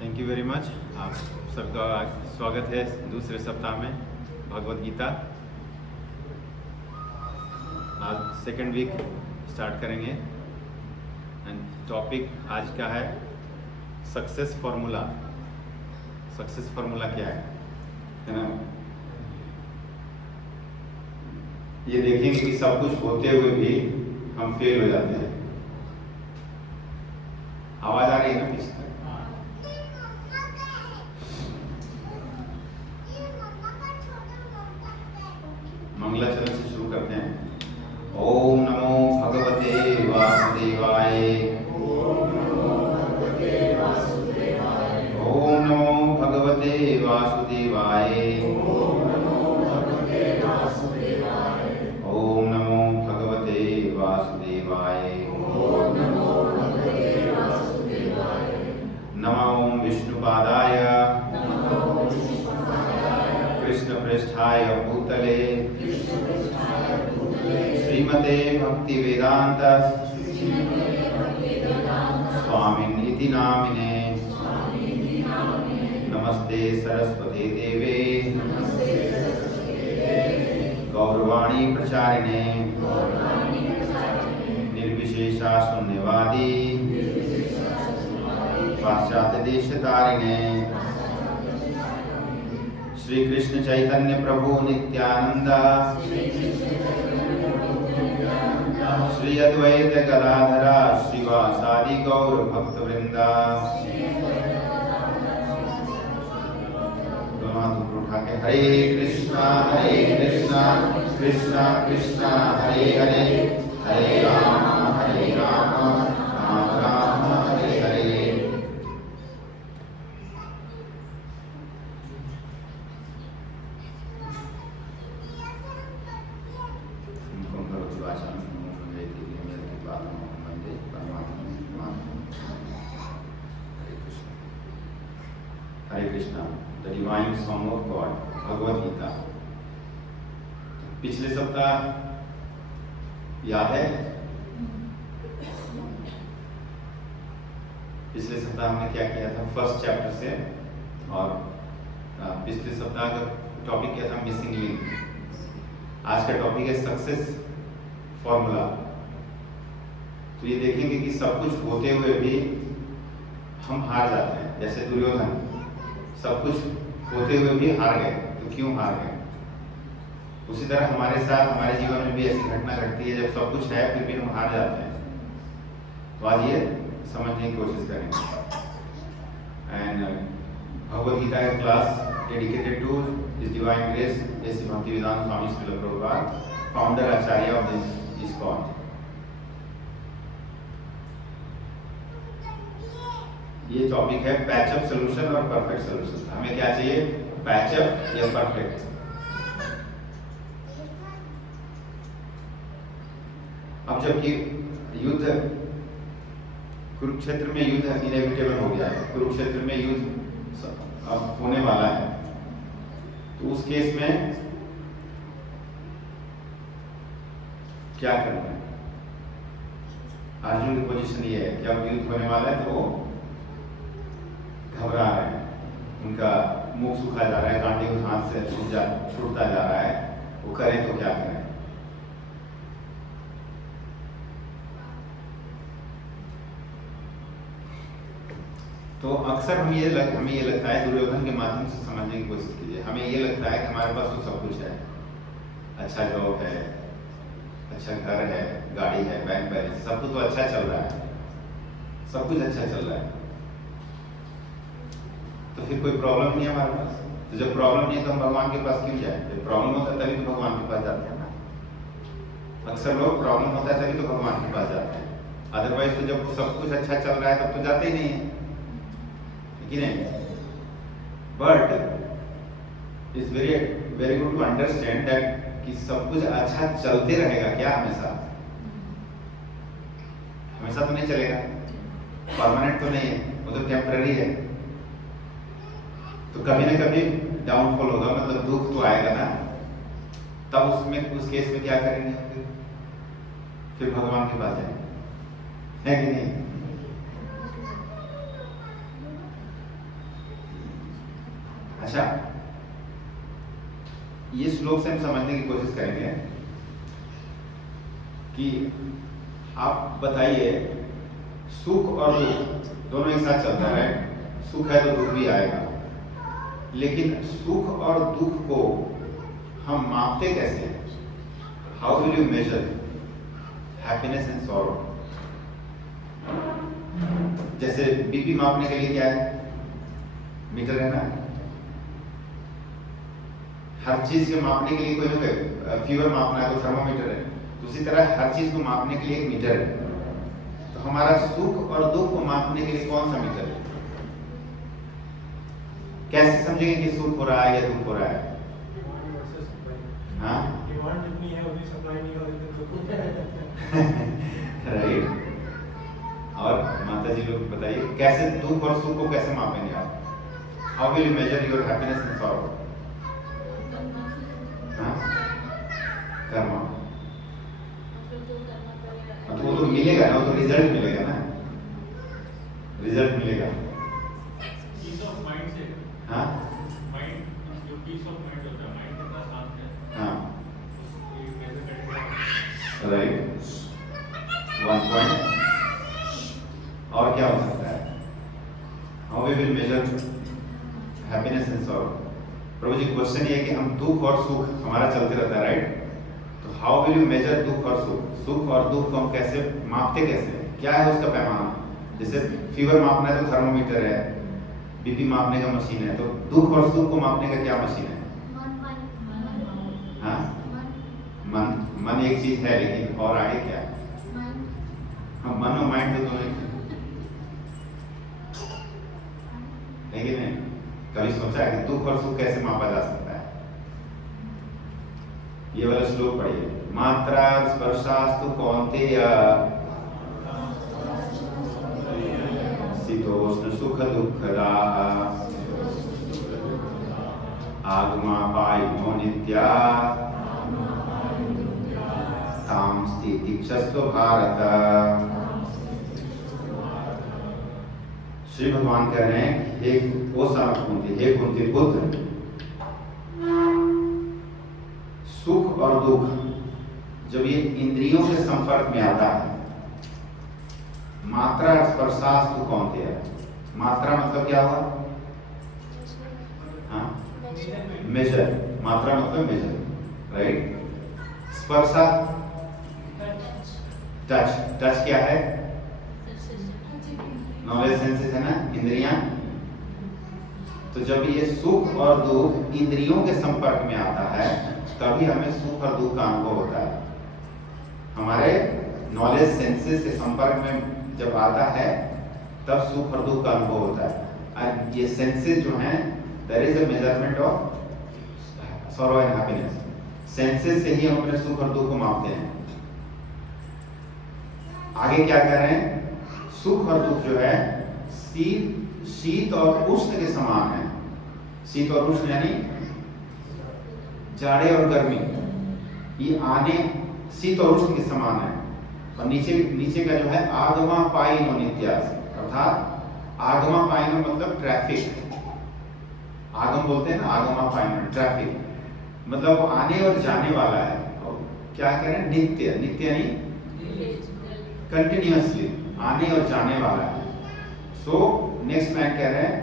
Thank you very much. आप सबका स्वागत है दूसरे सप्ताह में भगवत गीता। आज सेकेंड वीक स्टार्ट करेंगे एंड टॉपिक आज का है सक्सेस फार्मूला। सक्सेस फार्मूला क्या है ना? ये देखेंगे कि सब कुछ होते हुए भी हम फेल हो जाते हैं। आवाज आ रही है ना पीछे? मंगलाचरण से शुरू करते हैं। ओम नमो भगवते वासुदेवाय। ओम नमो भगवते वासुदेवाय। ओम नमो भगवते वासुदेवाय। नमो विष्णुपादाय कृष्ण पृष्ठाय भूतले श्रीमते भक्ति वेदांत स्वामिनिति नामिने नमस्ते सरस्वती देवे गौरवाणी प्रचारिणे निर्विशेषा शून्यवादी पाश्चात्य देश तारिणे श्री कृष्ण चैतन्य प्रभु नित्यानंद श्री अद्वैत गदाधरा श्रीवासादि गौर भक्त वृंदा। दोनों हाथ ऊपर उठा के Hare Krishna Krishna Krishna Hare Hare, Hare Ram Ram Ram Hare Hare. Hare Krishna, the divine song of God, Bhagavad Gita. पिछले सप्ताह याद है? पिछले सप्ताह हमने क्या किया था? फर्स्ट चैप्टर से, और पिछले सप्ताह का टॉपिक क्या था? Missing link. आज का टॉपिक है सक्सेस फॉर्मूला। तो ये देखेंगे कि सब कुछ होते हुए भी हम हार जाते हैं। जैसे दुर्योधन सब कुछ होते हुए भी हार गए, तो क्यों हार गए? उसी तरह हमारे साथ हमारे जीवन में भी ऐसी घटना घटती है, जब सब कुछ है फिर भी हम हार जाते हैं। तो आज ये समझने की कोशिश करेंगे। एंड भगवद गीता का class dedicated to this divine grace जैसे Bhaktivedanta Swami Srila Prabhupada, founder acharya of this ISKCON. ये टॉपिक है पैचअप सोल्यूशन और परफेक्ट सोल्यूशन। हमें क्या चाहिए? पैचअप या परफेक्ट? अब जबकि युद्ध, कुरुक्षेत्र में युद्ध इनएविटेबल हो गया है, कुरुक्षेत्र में युद्ध अब होने वाला है, तो उस केस में क्या करना है? अर्जुन की पोजीशन ये है कि अब युद्ध होने वाला है तो वो घबरा रहे हैं, उनका मुख सूखा जा रहा है, कांटे हाथ से छूटता जा रहा है, वो करें तो क्या करें? तो अक्सर हमें ये लगता है, दुर्योधन के माध्यम से समझने की कोशिश कीजिए। हमें ये लगता है कि हमारे पास तो सब कुछ है, अच्छा जॉब है, अच्छा घर है, गाड़ी है, बैंक बैलेंस, सब कुछ तो अच्छा चल रहा है, सब कुछ अच्छा चल रहा है, तो फिर कोई प्रॉब्लम नहीं है हमारे पास। तो जब प्रॉब्लम नहीं है तो हम भगवान के पास क्यों जाए? जब प्रॉब्लम होता है तभी तो भगवान के पास जाते हैं ना। अक्सर लोग प्रॉब्लम होता है तभी तो भगवान के पास जाते हैं, अदरवाइज तो जब सब कुछ अच्छा चल रहा है तब तो जाते ही नहीं है, कि नहीं? But it's very good to understand that कि सब कुछ अच्छा चलते रहेगा क्या? हमेशा तो नहीं चलेगा, परमानेंट तो नहीं है, वो तो टेम्पररी है। तो कभी ना कभी डाउनफॉल होगा, मतलब दुख तो आएगा ना। तब उस केस में क्या करेंगे? फिर भगवान के पास जाएंगे, है कि नहीं? अच्छा, ये श्लोक से हम समझने की कोशिश करेंगे कि आप बताइए, सुख और दुख दोनों एक साथ चलता है। सुख है तो दुख भी आएगा, लेकिन सुख और दुख को हम मापते कैसे हैं? How will you measure happiness and sorrow? जैसे बीपी मापने के लिए क्या है? मीटर है ना। हर चीज के मापने के लिए कोई ना कोई, फीवर मापना है तो थर्मोमीटर है, उसी तरह हर चीज को मापने के लिए एक मीटर है। तो हमारा सुख और दुख को मापने के लिए कौन सा मीटर है? कैसे समझेंगे कि सुख हो रहा है या दुख हो रहा है? हाँ राइट। और माता जी लोग बताइए, कैसे दुख और सुख को कैसे मापेंगे आप? How will you major your happiness and sorrow? कर्म। तो वो तो मिलेगा ना, वो तो रिजल्ट मिलेगा ना, रिजल्ट मिलेगा। पीस ऑफ माइंड से, हाँ माइंड जो पीस ऑफ माइंड होता है, माइंड कितना शांत है, हाँ ये कैसे करेंगे? Right, 1 point. और क्या हो सकता है? How we will measure happiness and sorrow? प्रभु जी, क्वेश्चन ये है कि हम दुख और सुख हमारा चलते रहता है, राइट? तो हाउ विल यू मेजर दुख और सुख? सुख और दुख को हम कैसे मापते, कैसे, क्या है उसका पैमाना? जैसे फीवर मापना है तो थर्मोमीटर है, बीपी मापने का मशीन है, तो दुख और सुख को मापने का क्या मशीन है? हाँ, मन। मन एक चीज है, लेकिन और आगे क्या है? हाँ, मन और माइंड तो दोनों है कि नहीं? कभी सोचा है कि दुख और सुख कैसे मापा जा सकता है? ये वाला श्लोक पढ़िए। मात्रा स्पर्शास्तु कौन्तेय शीतोष्ण सुख दुःखदाः आगमापायिनो नित्या तां स्थितिक्षस्व भारत। श्री भगवान कह रहे हैं, हे ओ कुंती, हे कुंती पुत्र, सुख और दुख जब ये इंद्रियों के संपर्क में आता है, मात्रा स्पर्शास्तु कौन्तेय। मात्रा मतलब क्या हुआ? हाँ, मेजर। मात्रा मतलब मेजर, राइट? स्पर्शा, टच। टच क्या है? नॉलेज सेंसेस है ना, इंद्रियां। तो जब ये सुख और दुख इंद्रियों के संपर्क में आता है, तभी हमें सुख और दुख का अनुभव होता है। हमारे नॉलेज सेंसेस के संपर्क में जब आता है, तब सुख और दुख का अनुभव होता है। और ये सेंसेस जो हैं, there is a measurement of sorrow and happiness. Senses से ही हम अपने सुख और दुख को मापते हैं। आगे क्या कह रहे हैं? सुख और दुख जो है शीत और उष्ण के समान है। शीत और उष्ण यानी जाड़े और गर्मी, ये आने शीत और उष्ण के समान है। और नीचे का जो है आगमा पाइनो नित्यास, अर्थात आगमा पाइनो मतलब ट्रैफिक। आगम बोलते हैं ना, आगमा पाइनो ट्रैफिक, मतलब वो आने और जाने वाला है। और क्या कह रहे हैं? नित्य। नित्य यानी कंटिन्यूअसली आने और जाने वाला है। सो नेक्स्ट लाइन कह रहे हैं,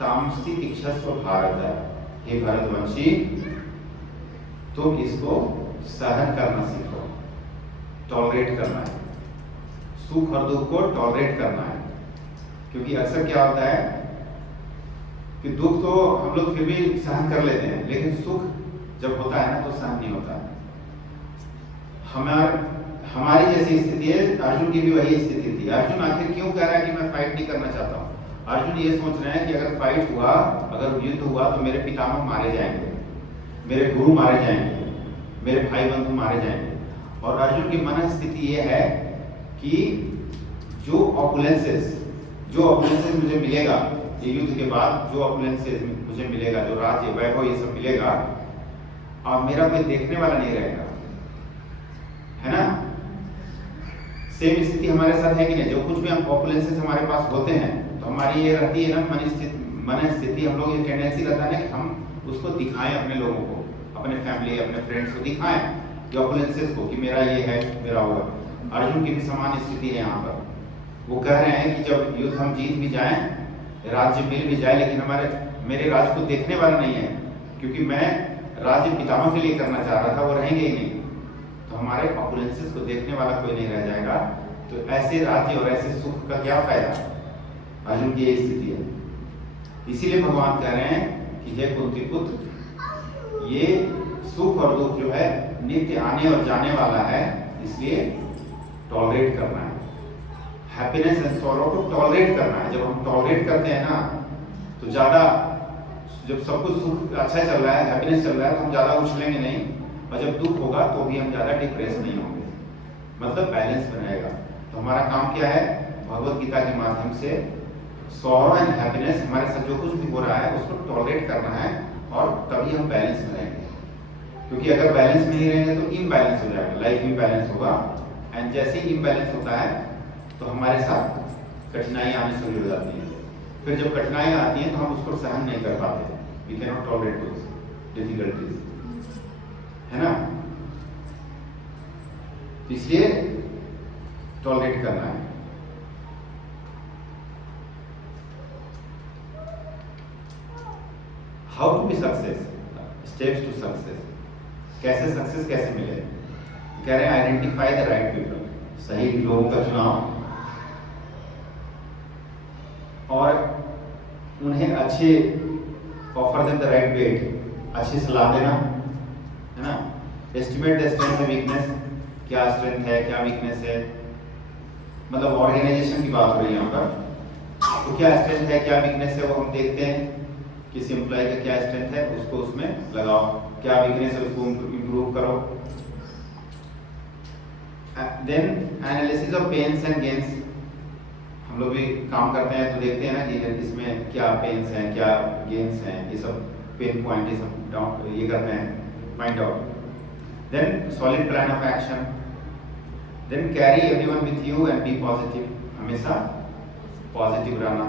तामस्ति तिक्षस्व भारत, हे भरतवंशी, तुम इसको सहन करना सीखो, टॉलरेट करना है। सुख और दुख को टॉलरेट करना है। क्योंकि अक्सर क्या होता है कि दुख तो हम लोग फिर भी सहन कर लेते हैं, लेकिन सुख जब होता है ना, तो सहन नहीं होता है। हमारी जैसी स्थिति है, अर्जुन की भी वही स्थिति थी। अर्जुन आखिर क्यों कह रहा है कि मैं फाइट नहीं करना चाहता हूँ? अर्जुन ये सोच रहे हैं कि अगर फाइट हुआ, अगर युद्ध हुआ, तो मेरे पितामह मारे जाएंगे, मेरे गुरु मारे जाएंगे, मेरे भाई बंधु मारे जाएंगे। और अर्जुन की मन स्थिति ये है कि जो ऑपुलेंसेस मुझे मिलेगा ये युद्ध के बाद, जो ऑपुलेंसेस मुझे मिलेगा, जो राज्य वैभव ये सब मिलेगा, और मेरा कोई देखने वाला नहीं रहेगा, है ना? सेम स्थिति हमारे साथ है कि नहीं? जो कुछ भी हम ऑपुलेंसेस हमारे पास होते हैं, तो हमारी ये रहती है ना मन स्थिति हम लोग ये टेंडेंसी रहता है ना कि हम उसको दिखाएं अपने लोगों को, अपने फैमिली अपने फ्रेंड्स को दिखाएं कि ऑपोनेंसेस को कि मेरा ये है मेरा वो है। अर्जुन की भी समान स्थिति है यहाँ पर। वो कह रहे हैं कि जब युद्ध हम जीत भी जाएं, राज्य मिल भी जाए, लेकिन मेरे राज्य को देखने वाला नहीं है, क्योंकि मैं राज्य पितामह के लिए करना चाह रहा था, वो रहेंगे ही नहीं, तो हमारे ऑपोनेंसेस को देखने वाला कोई नहीं रह जाएगा। तो ऐसे राज्य और ऐसे सुख का क्या फायदा? अर्जुन की यही स्थिति है। इसीलिए भगवान कह रहे हैं कि हे कुंती पुत्र, ये सुख और दुख जो है नित्य आने और जाने वाला है, इसलिए टॉलरेट करना है। हैप्पीनेस एंड सॉरो को टॉलरेट करना है। जब हम टॉलरेट करते हैं ना, तो ज्यादा, जब सब कुछ सुख अच्छा चल रहा है, हैप्पीनेस चल रहा है, तो हम ज्यादा उछलेंगे नहीं, और जब दुख होगा तो भी हम ज्यादा डिप्रेस नहीं होंगे, मतलब बैलेंस बनाएगा। तो हमारा काम क्या है? भगवत गीता के माध्यम से सॉरो एंड हैप्पीनेस, हमारे साथ जो कुछ भी हो रहा है उसको टॉलरेट करना है, और तभी हम बैलेंस में रहेंगे। क्योंकि अगर बैलेंस में नहीं रहेंगे तो इम्बैलेंस हो जाएगा, लाइफ इम्बैलेंस होगा। एंड जैसे ही इम्बैलेंस होता है तो हमारे साथ कठिनाई आनी शुरू हो जाती है। फिर जब कठिनाई आती है तो हम उसको सहन नहीं कर पाते, we can not tolerate those difficulties, है ना? इसलिए टॉलरेट करना है। How to be success, steps to success. कैसे सक्सेस कैसे मिले? कह रहे हैं आइडेंटिफाई द राइट पीपल, सही लोगों का चुनाव, और उन्हें अच्छे offer them the right weight, अच्छी सलाह देना, है ना? Estimate the strength and weakness, क्या स्ट्रेंथ है क्या वीकनेस है, मतलब ऑर्गेनाइजेशन की बात हो रही है यहाँ पर। तो क्या स्ट्रेंथ है क्या वीकनेस है, वो हम देखते हैं। किसी एम्प्लॉय का क्या स्ट्रेंथ है उसको उसमें लगाओ, क्या वीकनेस है उसको इम्प्रूव करो। Then analysis of pains and gains, हम लोग भी काम करते हैं तो देखते हैं ना कि इसमें क्या पेन्स हैं क्या गेन्स हैं, ये सब पेन पॉइंट ये सब डाउन ये करते हैं, find out. Then solid plan of action, then carry everyone with you and be positive, हमेशा पॉजिटिव रहना।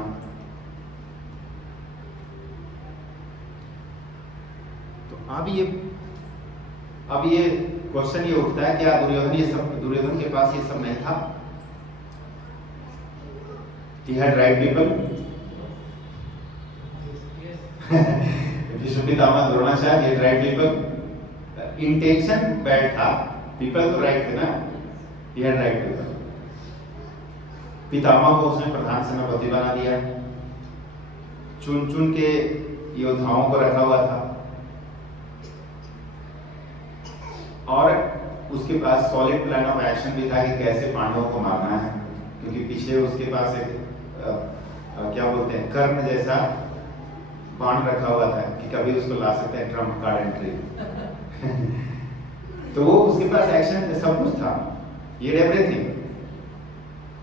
तो अब ये क्वेश्चन ये उठता है, क्या दुर्योधन के पास ये सब नहीं था? He had right people. Bhishma Pitamah Dronacharya, he had right people. Intention bad था, पीपल तो राइट थे ना, he had right people. पितामह को उसने प्रधान सेनापति बना दिया, चुन चुन के योद्धाओं को रखा हुआ था, और उसके पास सॉलिड प्लान ऑफ एक्शन भी था कि कैसे पांडवों को मारना है, क्योंकि पीछे उसके पास एक क्या बोलते हैं कर्ण जैसा बाण रखा हुआ था कि कभी उसको ला सकते हैं ट्रम्प कार्ड एंट्री। तो वो उसके पास एक्शन सब कुछ था, ये एवरीथिंग,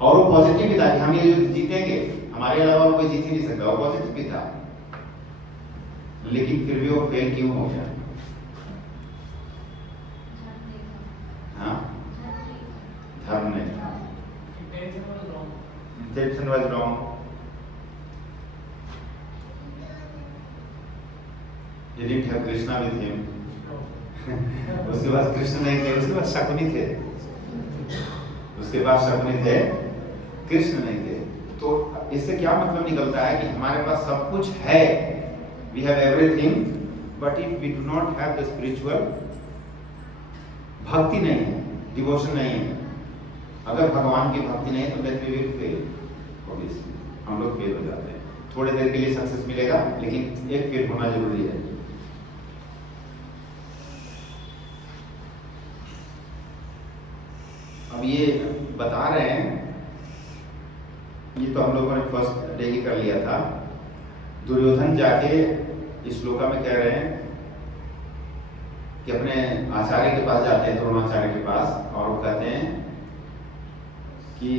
और वो पॉजिटिव भी था कि हम ये जीतेंगे, हमारे अलावा कोई जीत ही नहीं सकता, वो पॉजिटिव भी था। लेकिन फिर भी वो फेल क्यों हो गया? हाँ, धर्म नहीं था, intention was wrong. He didn't have Krishna with him. उसके पास कृष्ण नहीं थे, उसके पास शकुनी थे, उसके पास शकुनी थे, कृष्ण नहीं थे। तो इससे क्या मतलब निकलता है कि हमारे पास सब कुछ है, we have everything, but if we do not have the spiritual, भक्ति नहीं है, डिवोशन नहीं है, अगर भगवान की भक्ति नहीं है तो then we will fail, obviously, हम लोग फेल हो जाते हैं। थोड़ी देर के लिए सक्सेस मिलेगा, लेकिन एक फेल होना जरूरी है। अब ये बता रहे हैं, ये तो हम लोगों ने फर्स्ट डे ही कर लिया था। दुर्योधन जाके इस श्लोका में कह रहे हैं कि अपने आचार्य के पास जाते हैं, द्रोणाचार्य के पास, और वो कहते हैं कि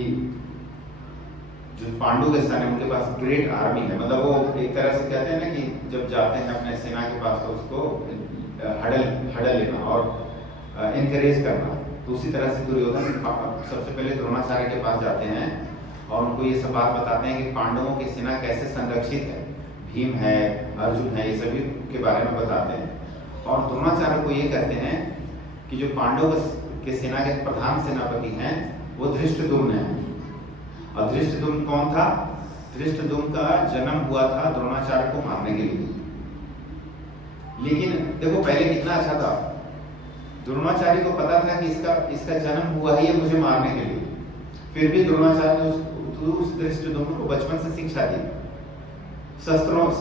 जो पांडु के सन है उनके पास ग्रेट आर्मी है, मतलब वो एक तरह से कहते हैं ना कि जब जाते हैं अपने सेना के पास तो उसको हडल लेना और एनकरेज करना। तो उसी तरह से दुर्योधन सबसे पहले द्रोणाचार्य के पास जाते हैं और उनको ये सब बात बताते हैं कि पांडवों की सेना कैसे संरक्षित है, भीम है, अर्जुन है, ये सभी के बारे में बताते हैं। और द्रोणाचार्य को ये कहते हैं कि जो पांडव के सेना के प्रधान सेनापति हैं वो धृष्टद्युम्न है। और धृष्टद्युम्न कौन था? धृष्टद्युम्न का जन्म हुआ था द्रोणाचार्य को मारने के लिए। लेकिन देखो पहले कितना अच्छा था, द्रोणाचार्य को पता था कि इसका जन्म हुआ ही है मुझे मारने के लिए, फिर भी द्रोणाचार्य ने उस धृष्टद्युम्न को बचपन से शिक्षा दी। शस्त्र और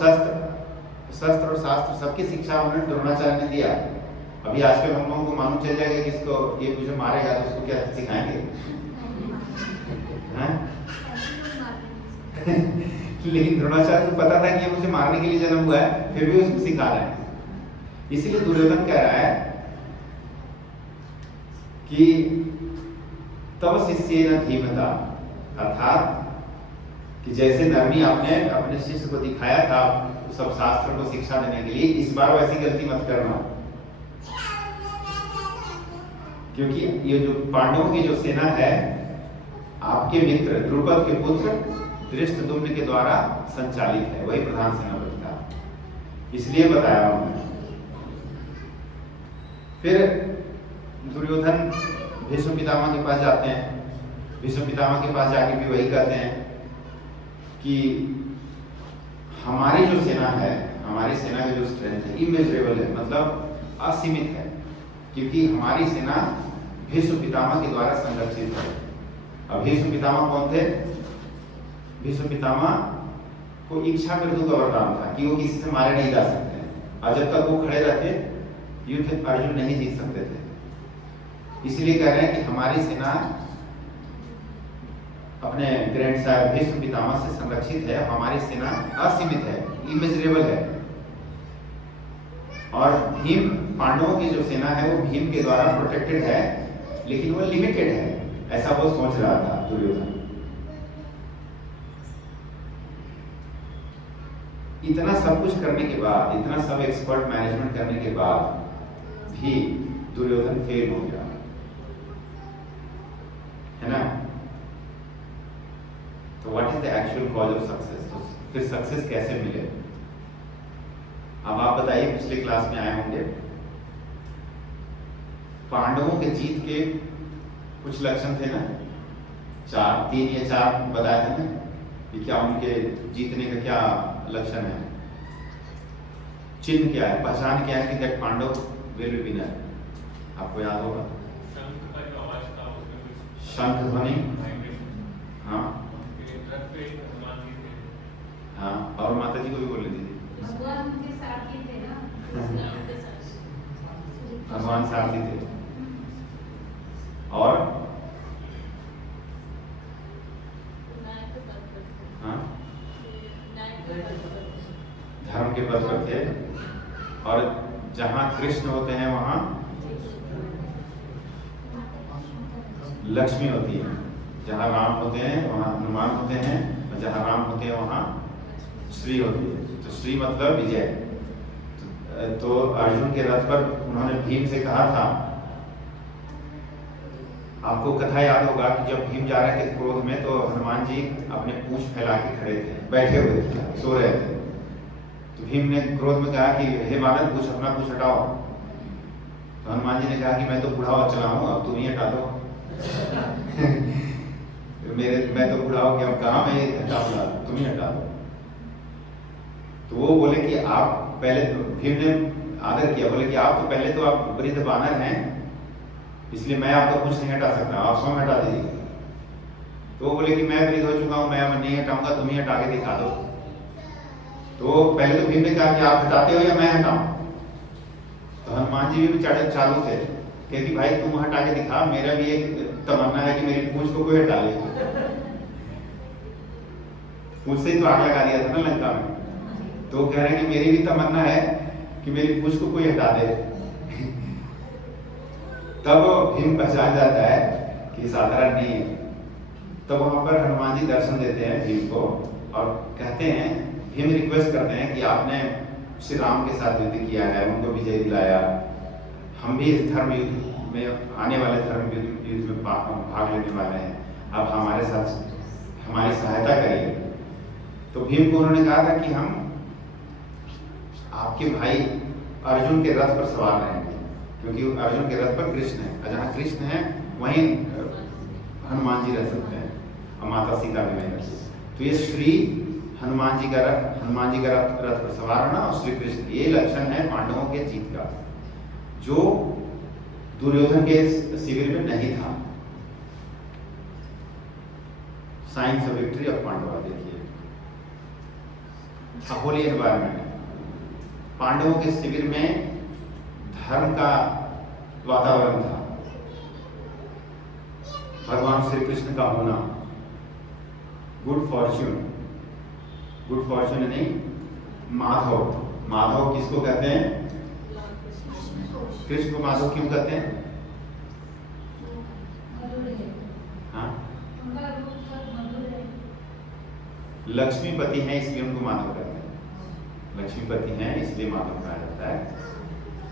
शास्त्र सबकी शिक्षा उन्होंने द्रोणाचार्य ने दिया। अभी आजकल हम लोगों को मालूम चल जाएगा कि इसको ये मुझे मारेगा तो उसको क्या सिखाएंगे? लेकिन द्रोणाचार्य को पता था कि ये मुझे मारने के लिए जन्म हुआ है, फिर भी उसको सिखा रहे हैं। इसीलिए दुर्योधन कह रहा है कि तब शिष्य न धीमता, अर्थात कि जैसे नरमी आपने अपने शिष्य को दिखाया था सब शास्त्र को शिक्षा देने के लिए, इस बार वैसी गलती मत करना। क्योंकि ये जो पांडवों की जो सेना है आपके मित्र द्रुपद के पुत्र धृष्टद्युम्न के द्वारा संचालित है, वही प्रधान सेनापति था, इसलिए बताया उन्होंने। फिर दुर्योधन भीष्म पितामह के पास जाते हैं। भीष्म पितामह के पास जाके भी वही कहते हैं कि हमारी जो सेना है, हमारी सेना की जो स्ट्रेंथ है इमेजरेबल है, मतलब असीमित है, क्योंकि हमारी सेना भीष्म पितामह के द्वारा संरक्षित है। अब भीष्म पितामह कौन थे? भीष्म पितामह को इच्छा मृत्यु का वरदान था कि वो किसी से मारे नहीं जा सकते, और जब तक वो खड़े रहते युद्ध अर्जुन नहीं जीत सकते थे। इसलिए कह रहे हैं कि हमारी सेना अपने ग्रैंड साहब भीष्म पितामह से संरक्षित है, हमारी सेना असीमित है, इमेजरेबल है। और भीम पांडवों की जो सेना है वो भीम के द्वारा प्रोटेक्टेड है, लेकिन वो लिमिटेड है, ऐसा वो सोच रहा था दुर्योधन। इतना सब कुछ करने के बाद, इतना सब एक्सपर्ट मैनेजमेंट करने के बाद भी दुर्योधन फेल हो गया, है ना? तो what is the actual cause of success? तो फिर सक्सेस कैसे मिले? अब आप बताइए, पिछले क्लास में आए होंगे, पांडवों के जीत के कुछ लक्षण थे ना, 3 या 4 बताए थे ना कि क्या उनके जीतने का क्या लक्षण है, चिन्ह क्या है, पहचान क्या है कि that Pandav will be winner. आपको याद होगा शंख ध्वनि, हाँ हाँ, और माता जी को भी बोल लेती थी भगवान उनके सारथी थे ना, भगवान सारथी थे। और हाँ, धर्म के पद पर थे, और जहाँ कृष्ण होते हैं वहाँ लक्ष्मी होती है, जहाँ राम होते हैं वहाँ हनुमान होते हैं, और जहाँ राम होते हैं वहाँ श्री होती है। तो श्री मतलब विजय। तो अर्जुन के रथ पर उन्होंने भीम से कहा था, आपको कथा याद होगा कि जब भीम जा रहे थे क्रोध में, तो हनुमान जी अपने पूंछ फैला के खड़े थे, बैठे हुए थे, सो रहे थे। तो भीम ने क्रोध में कहा कि हे बालक, पूछ अपना पूछ हटाओ। तो हनुमान जी ने कहा कि मैं तो बूढ़ा हो चला हूँ, अब तुम ही हटा दो। मैं तो बूढ़ा हो गया, अब कहाँ मैं हटाऊंगा, तुम ही हटा दो। तो वो बोले कि आप पहले, भीम ने आदर किया, बोले कि आप तो पहले तो आप वृद्ध बानर हैं, इसलिए मैं आपका कुछ नहीं हटा सकता, आप स्वयं हटा दीजिए। तो वो बोले कि मैं वृद्ध हो चुका हूँ, मैं नहीं हटाऊंगा, तुम ही हटा के दिखा दो। तो पहले तो भीम ने कहा कि आप हटाते हो या मैं हटाऊं? तो हनुमान जी भी चालू थे, क्योंकि भाई तुम हटा के दिखा, मेरा भी एक तमन्ना है कि मेरी पूंछ को कोई हटा ले। पूंछ से ही तो आग लगा दिया था ना लंका में, तो कह रहे हैं कि मेरी भी तमन्ना है कि मेरी पूंछ को कोई हटा दे। तब भीम पहचान जाता है कि साधारण नहीं है। तो वहां पर हनुमान जी दर्शन देते हैं भीम को, और कहते हैं, भीम रिक्वेस्ट करते हैं कि आपने श्री राम के साथ युद्ध किया है, उनको विजय दिलाया, हम भी इस धर्म युद्ध में, आने वाले धर्म युद्ध में भाग लेने वाले हैं, आप हमारे साथ हमारी सहायता करिए। तो भीम को उन्होंने कहा था कि हम आपके भाई अर्जुन के रथ पर सवार रहेंगे, क्योंकि अर्जुन के रथ पर कृष्ण है, और जहाँ कृष्ण है वहीं हनुमान जी रह सकते हैं और माता सीता भी वहीं रहती है। तो ये श्री हनुमान जी का रथ पर सवार होना और श्री कृष्ण, ये लक्षण है पांडवों के जीत का, जो दुर्योधन के शिविर में नहीं था। साइंस ऑफ विक्ट्री ऑफ पांडवा देखिए, होली एनवायरमेंट। पांडवों के शिविर में धर्म का वातावरण था, भगवान श्री कृष्ण का होना, गुड फॉर्च्यून नहीं, माधव किसको कहते हैं? कृष्ण को माधव क्यों कहते हैं? हाँ, लक्ष्मीपति हैं इसलिए उनको माधव कहते हैं, लक्ष्मीपति हैं इसलिए माधव कहा जाता है।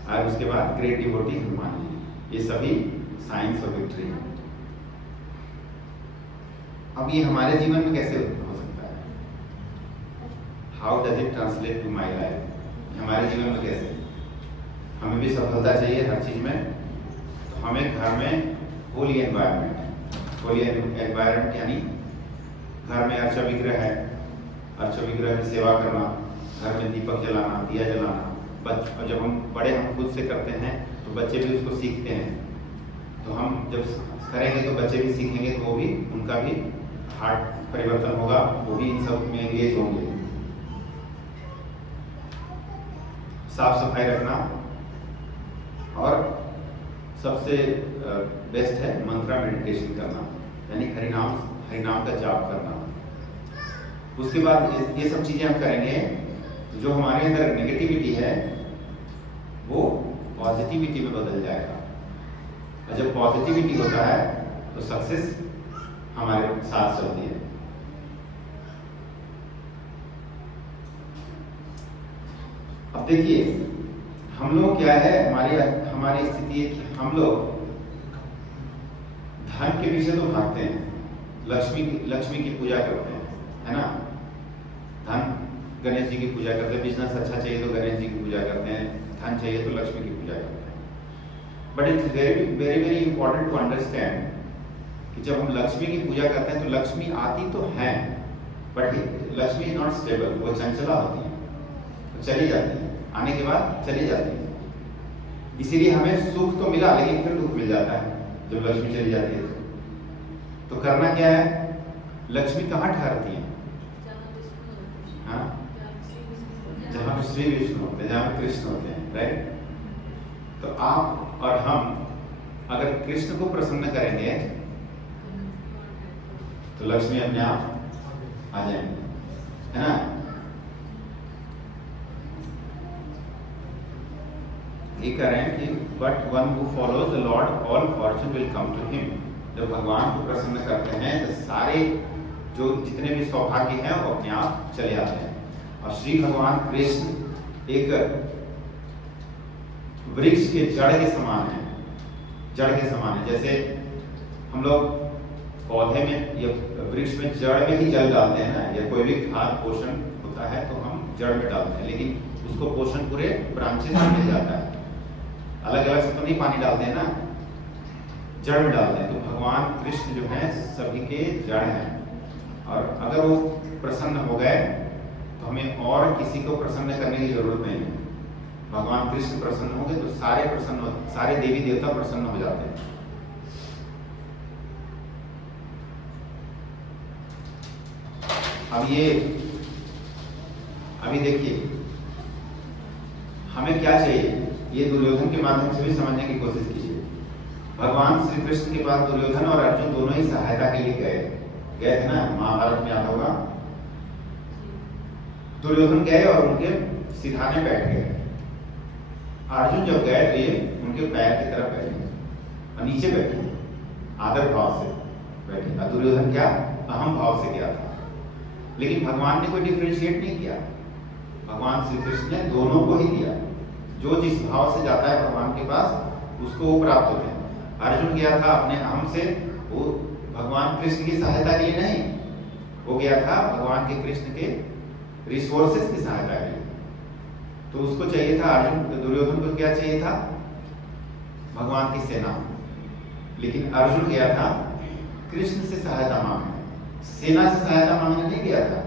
और उसके बाद ग्रेट डिवोटी हनुमान जी, ये सभी साइंस ऑफ विक्ट्री हैं। अब ये हमारे जीवन में कैसे हो सकता है? How does it translate to my life? हमारे जीवन में कैसे? हमें भी सफलता चाहिए हर चीज में, तो हमें घर में होली एनवायरमेंट यानी घर में अर्चा विग्रह है, अर्चा विग्रह की सेवा करना, घर में दीपक जलाना, दिया जलाना। और जब हम बड़े हम खुद से करते हैं तो बच्चे भी उसको सीखते हैं, तो हम जब करेंगे तो बच्चे भी सीखेंगे, तो वो भी उनका भी हार्ट परिवर्तन होगा, वो भी इन सब में एंगेज होंगे। साफ सफाई रखना, और सबसे बेस्ट है मंत्रा मेडिटेशन करना, यानी हरिनाम का जाप करना। उसके बाद ये सब चीजें हम करेंगे तो जो हमारे अंदर नेगेटिविटी है वो पॉजिटिविटी में बदल जाएगा, और जब पॉजिटिविटी होता है तो सक्सेस हमारे साथ चलती है। अब देखिए हम लोग क्या है, हमारी स्थिति है कि हम लोग धन के पीछे तो भागते हैं, लक्ष्मी की पूजा करते हैं, है ना? धन गणेश जी की पूजा करते हैं, बिजनेस अच्छा चाहिए तो गणेश जी की पूजा करते हैं, धन चाहिए तो लक्ष्मी की पूजा करते हैं। But it's very very very important to understand कि जब हम लक्ष्मी की पूजा करते हैं तो लक्ष्मी आती तो है, but Lakshmi is not stable, वो चंचला होती है, तो चली जाती है, आने के बाद चली जाती है। इसीलिए हमें सुख तो मिला लेकिन फिर दुख मिल जाता है जब लक्ष्मी चली जाती है। तो करना क्या है? लक्ष्मी कहाँ ठहरती है? हाँ, जहाँ पे श्री विष्णु होते हैं, जहाँ पे कृष्ण होते हैं, राइट? तो आप और हम अगर कृष्ण को प्रसन्न करेंगे तो लक्ष्मी अपने आप आ जाएंगे, है ना? ये कह रहे हैं कि but one who follows the lord all fortune will come to him. जब भगवान को प्रसन्न करते हैं तो सारे जो जितने भी सौभाग्य हैं वो अपने आप चले आते हैं। और श्री भगवान कृष्ण एक वृक्ष के जड़ के समान है, जैसे हम लोग पौधे में या वृक्ष में जड़ में ही जल डालते हैं ना, या कोई भी खाद पोषण होता है तो हम जड़ में डालते हैं, लेकिन उसको पोषण पूरे ब्रांचेस में मिल जाता है, अलग अलग से तो नहीं पानी डालते हैं ना, जड़ में डालते हैं। तो भगवान कृष्ण जो है सभी के जड़ हैं, और अगर वो प्रसन्न हो गए तो हमें और किसी को प्रसन्न करने की जरूरत नहीं है। भगवान कृष्ण प्रसन्न होंगे तो सारे देवी देवता प्रसन्न हो जाते हैं। अभी देखिए हमें क्या चाहिए, ये दुर्योधन के माध्यम से भी समझने की कोशिश कीजिए। भगवान श्री कृष्ण के पास दुर्योधन और अर्जुन दोनों ही सहायता के लिए गए थे ना, महाभारत में आता होगा। दुर्योधन गए और उनके सिधाने बैठ गए, अर्जुन जब गए तो ये उनके पैर की तरफ बैठे और नीचे बैठे, आदर भाव से बैठे। और दुर्योधन क्या अहम भाव से गया था, लेकिन भगवान ने कोई डिफरेंशिएट नहीं किया। भगवान श्री कृष्ण ने दोनों को ही दिया, जो जिस भाव से जाता है भगवान के पास उसको वो प्राप्त होते हैं। अर्जुन गया था अपने अहम से, वो भगवान कृष्ण की सहायता के लिए नहीं, वो गया था भगवान के कृष्ण के रिसोर्सेस की सहायता के लिए। तो उसको चाहिए था, अर्जुन दुर्योधन को क्या चाहिए था? भगवान की सेना। लेकिन अर्जुन गया था कृष्ण से सहायता मांगने, सेना से सहायता मांगने नहीं गया था।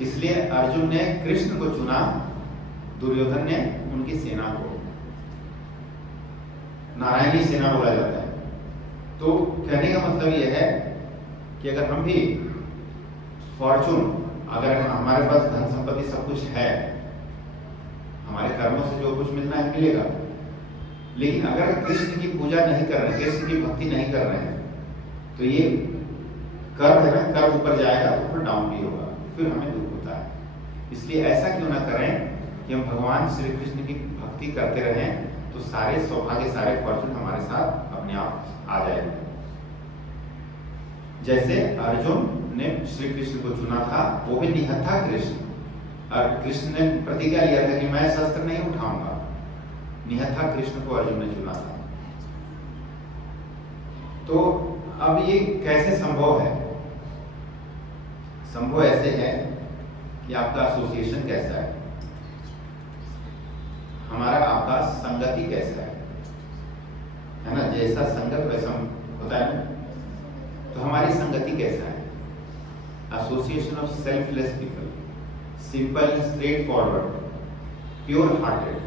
इसलिए अर्जुन ने कृष्ण को चुना, दुर्योधन ने उनकी सेना को। नारायणी सेना बोला जाता है। तो कहने का मतलब यह है कि अगर हम भी फॉर्चून, अगर हमारे पास धन संपत्ति सब कुछ है, हमारे कर्मों से जो कुछ मिलना है मिलेगा, लेकिन अगर कृष्ण की पूजा नहीं कर रहे, कृष्ण की भक्ति नहीं कर रहे हैं, तो ये कर्म है ना, कर्म ऊपर जाएगा तो फिर डाउन भी होगा, फिर हमें दुख होता है। इसलिए ऐसा क्यों ना करें कि हम भगवान श्री कृष्ण की भक्ति करते रहें, तो सारे सौभाग्य, सारे फॉर्चून हमारे साथ अपने आप आ जाएंगे। जैसे अर्जुन ने श्री कृष्ण को चुना था, वो भी निहत्था कृष्ण, और कृष्ण ने प्रतिज्ञा लिया था कि मैं शस्त्र नहीं उठाऊंगा। निहत्था कृष्ण को अर्जुन ने चुना था। तो अब ये कैसे संभव है? संभव ऐसे है कि आपका एसोसिएशन कैसा है, हमारा आपका संगति कैसा है ना? जैसा संगत वैसा होता है ना। तो हमारी संगति कैसा है? Association of selfless people, simple and straight forward, pure hearted,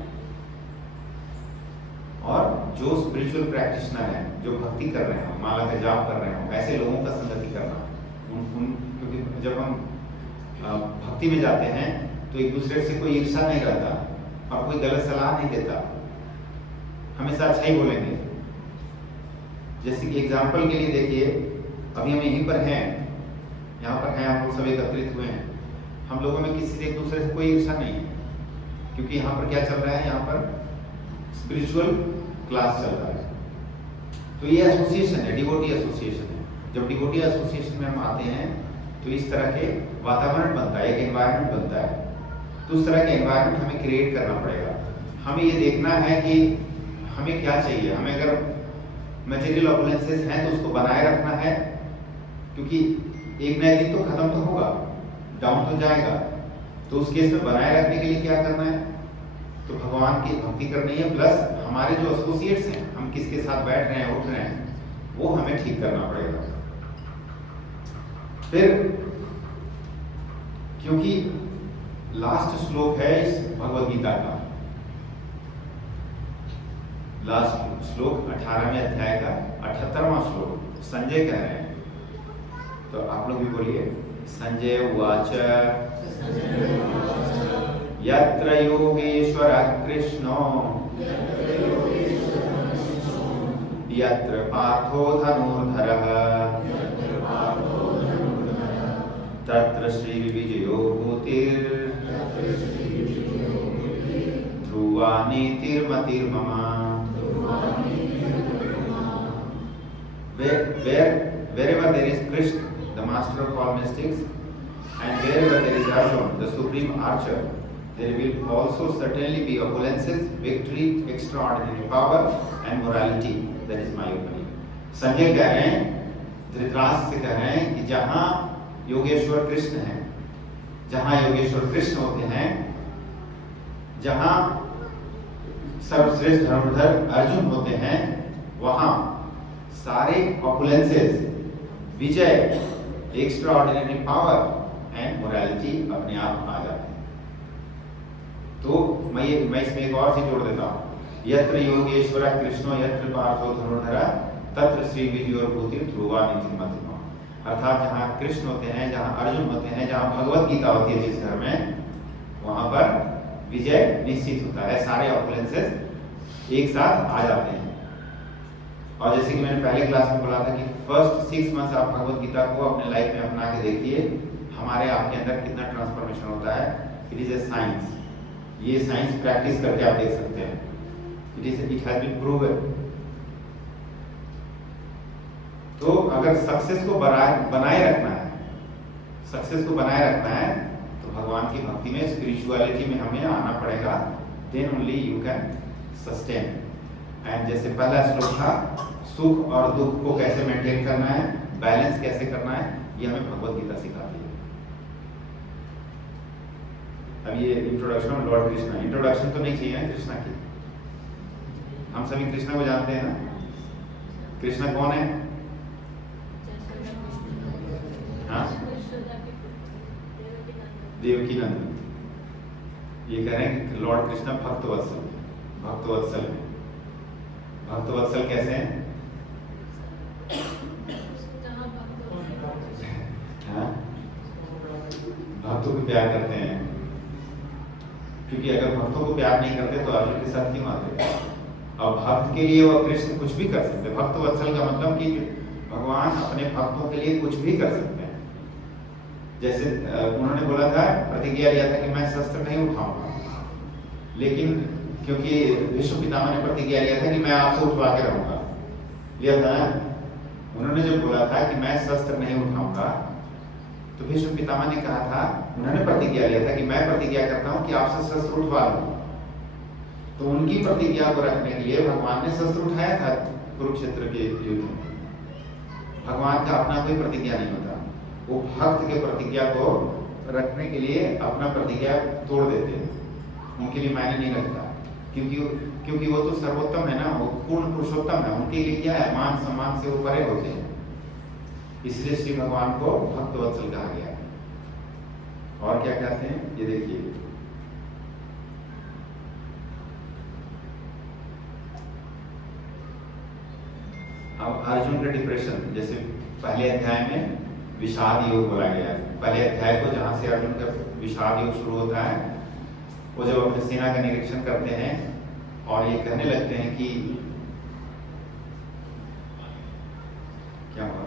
और जो स्पिरिचुअल प्रैक्टिशनर हैं, जो भक्ति कर रहे हैं, माला का जाप कर रहे हो, ऐसे लोगों का संगति करना। क्योंकि जब हम भक्ति में जाते हैं तो एक दूसरे से कोई ईर्ष्या नहीं रहता और कोई गलत सलाह नहीं देता, हमेशा अच्छा ही बोलेंगे। जैसे कि एग्जाम्पल के लिए देखिए, अभी हम यहीं पर हैं, यहाँ पर हैं, हम लोग सब एकत्रित हुए हैं, हम लोगों में किसी से एक दूसरे से कोई ईर्ष्या नहीं है, क्योंकि यहाँ पर क्या चल रहा है? यहाँ पर स्पिरिचुअल क्लास चल रहा है। तो ये एसोसिएशन है, डिवोटी एसोसिएशन है। जब डिवोटी एसोसिएशन में हम आते हैं तो इस तरह के वातावरण बनता है, एक एनवायरनमेंट बनता है। तो उस तरह के एनवायरनमेंट हमें क्रिएट करना पड़ेगा। हमें ये देखना है कि हमें क्या चाहिए। हमें अगर मटेरियल ऑपुलेंसेस हैं तो उसको बनाए रखना है, क्योंकि एक ना एक दिन तो खत्म तो होगा, डाउन तो जाएगा। तो उस केस में बनाए रखने के लिए क्या करना है? तो भगवान की भक्ति करनी है, प्लस हमारे जो एसोसिएट्स हैं, हम किसके साथ बैठ रहे हैं, उठ रहे हैं, वो हमें ठीक करना पड़ेगा। फिर क्योंकि लास्ट श्लोक है इस भगवद गीता का, लास्ट श्लोक 18वें अध्याय का 78वां श्लोक संजय कह रहे हैं। तो आप लोग भी बोलिए, संजय उवाच यत्र योगेश्वरः कृष्णो यत्र पार्थो धनुर्धरः तत्र Shri विजयो भूतिर् Dhruva नीतिर्मतिर्मम। Wherever there is Krishna, the master of all mystics, and wherever there is Arjuna, the supreme archer, there will also certainly be opulences, victory, extraordinary power, and morality. That is my opinion. Sanjay कह रहे हैं, धृतराष्ट्र से कह रहे हैं कि जहां योगेश्वर कृष्ण है, जहां योगेश्वर कृष्ण होते हैं, जहां सर्वश्रेष्ठ धनुर्धर अर्जुन होते हैं, वहां सारे opulences, Vijay, extraordinary power and morality अपने आप आ जाते हैं। तो मैं इसमें एक और चीज जोड़ देता हूँ, यत्र योगेश्वर कृष्णो यत्र पार्थो धनुर्धरा तत्र श्री विजयो भूतिर् ध्रुवा नीतिर्मतिर्मम। अर्थात जहाँ कृष्ण होते हैं, जहाँ अर्जुन होते हैं, जहाँ भगवत गीता होती है जिस घर में, वहां पर विजय निश्चित होता है, सारे ऑपुलेंसेस एक साथ आ जाते हैं। और जैसे कि मैंने पहले क्लास में बोला था कि फर्स्ट 6 मंथ्स आप भगवत गीता को अपने लाइफ में अपना के देखिए, हमारे आपके अंदर कितना ट्रांसफॉर्मेशन होता है। इट इज ए साइंस, ये साइंस प्रैक्टिस करके आप देख सकते हैं। It has been proven. तो अगर सक्सेस को बनाए रखना है, सक्सेस को बनाए रखना है, तो भगवान की भक्ति में, स्पिरिचुअलिटी में हमें आना पड़ेगा। Then only you can sustain. And जैसे पहला श्लोक था, सुख और दुख को कैसे मेंटेन करना है, बैलेंस कैसे करना है, ये हमें भगवत गीता सिखाती है। अब ये introduction of Lord Krishna, introduction तो नहीं चाहिए ना कृष्णा की, हम सभी कृष्णा को जानते हैं ना। कृष्णा कौन है? हाँ, देवकी नंदन। ये कह रहे हैं कि लॉर्ड कृष्णा भक्तवत्सल, भक्तवत्सल। भक्तवत्सल कैसे हैं? हाँ, भक्तों को प्यार करते हैं, क्योंकि अगर भक्तों को प्यार नहीं करते तो अर्जुन के साथ क्यों आते? और भक्त के लिए वो कृष्ण कुछ भी कर सकते हैं। भक्तवत्सल का मतलब कि भगवान अपने भक्तों के लिए कुछ भी कर सकते हैं। जैसे उन्होंने बोला था, प्रतिज्ञा लिया था कि मैं शस्त्र नहीं उठाऊंगा, लेकिन क्योंकि भीष्म पितामह ने प्रतिज्ञा लिया था कि मैं आपसे उठवा के रहूंगा, लिया था ना। उन्होंने जब बोला था कि मैं शस्त्र नहीं उठाऊंगा, तो भीष्म पितामह ने कहा था, उन्होंने प्रतिज्ञा लिया था कि मैं प्रतिज्ञा करता हूं कि आपसे शस्त्र उठवा लूं। तो उनकी प्रतिज्ञा को रखने के लिए भगवान ने शस्त्र उठाया था कुरुक्षेत्र के युद्ध में। भगवान का अपना कोई प्रतिज्ञा नहीं होता, वो भक्त के प्रतिज्ञा को रखने के लिए अपना प्रतिज्ञा तोड़ देते हैं, उनके लिए मायने नहीं रखता, क्योंकि वो तो सर्वोत्तम है ना, वो पूर्ण पुरुषोत्तम है, उनके लिए क्या है, मान सम्मान से वो परे होते हैं। इसलिए श्री भगवान को भक्तवत्सल कहा गया। और क्या कहते हैं ये देखिए, अब अर्जुन का डिप्रेशन, जैसे पहले अध्याय में विषाद योग बोला गया है। पहले अध्याय को जहां से अर्जुन का विषाद योग शुरू होता है, वो जब अपनी सेना का निरीक्षण करते हैं और ये कहने लगते हैं कि क्या हुआ,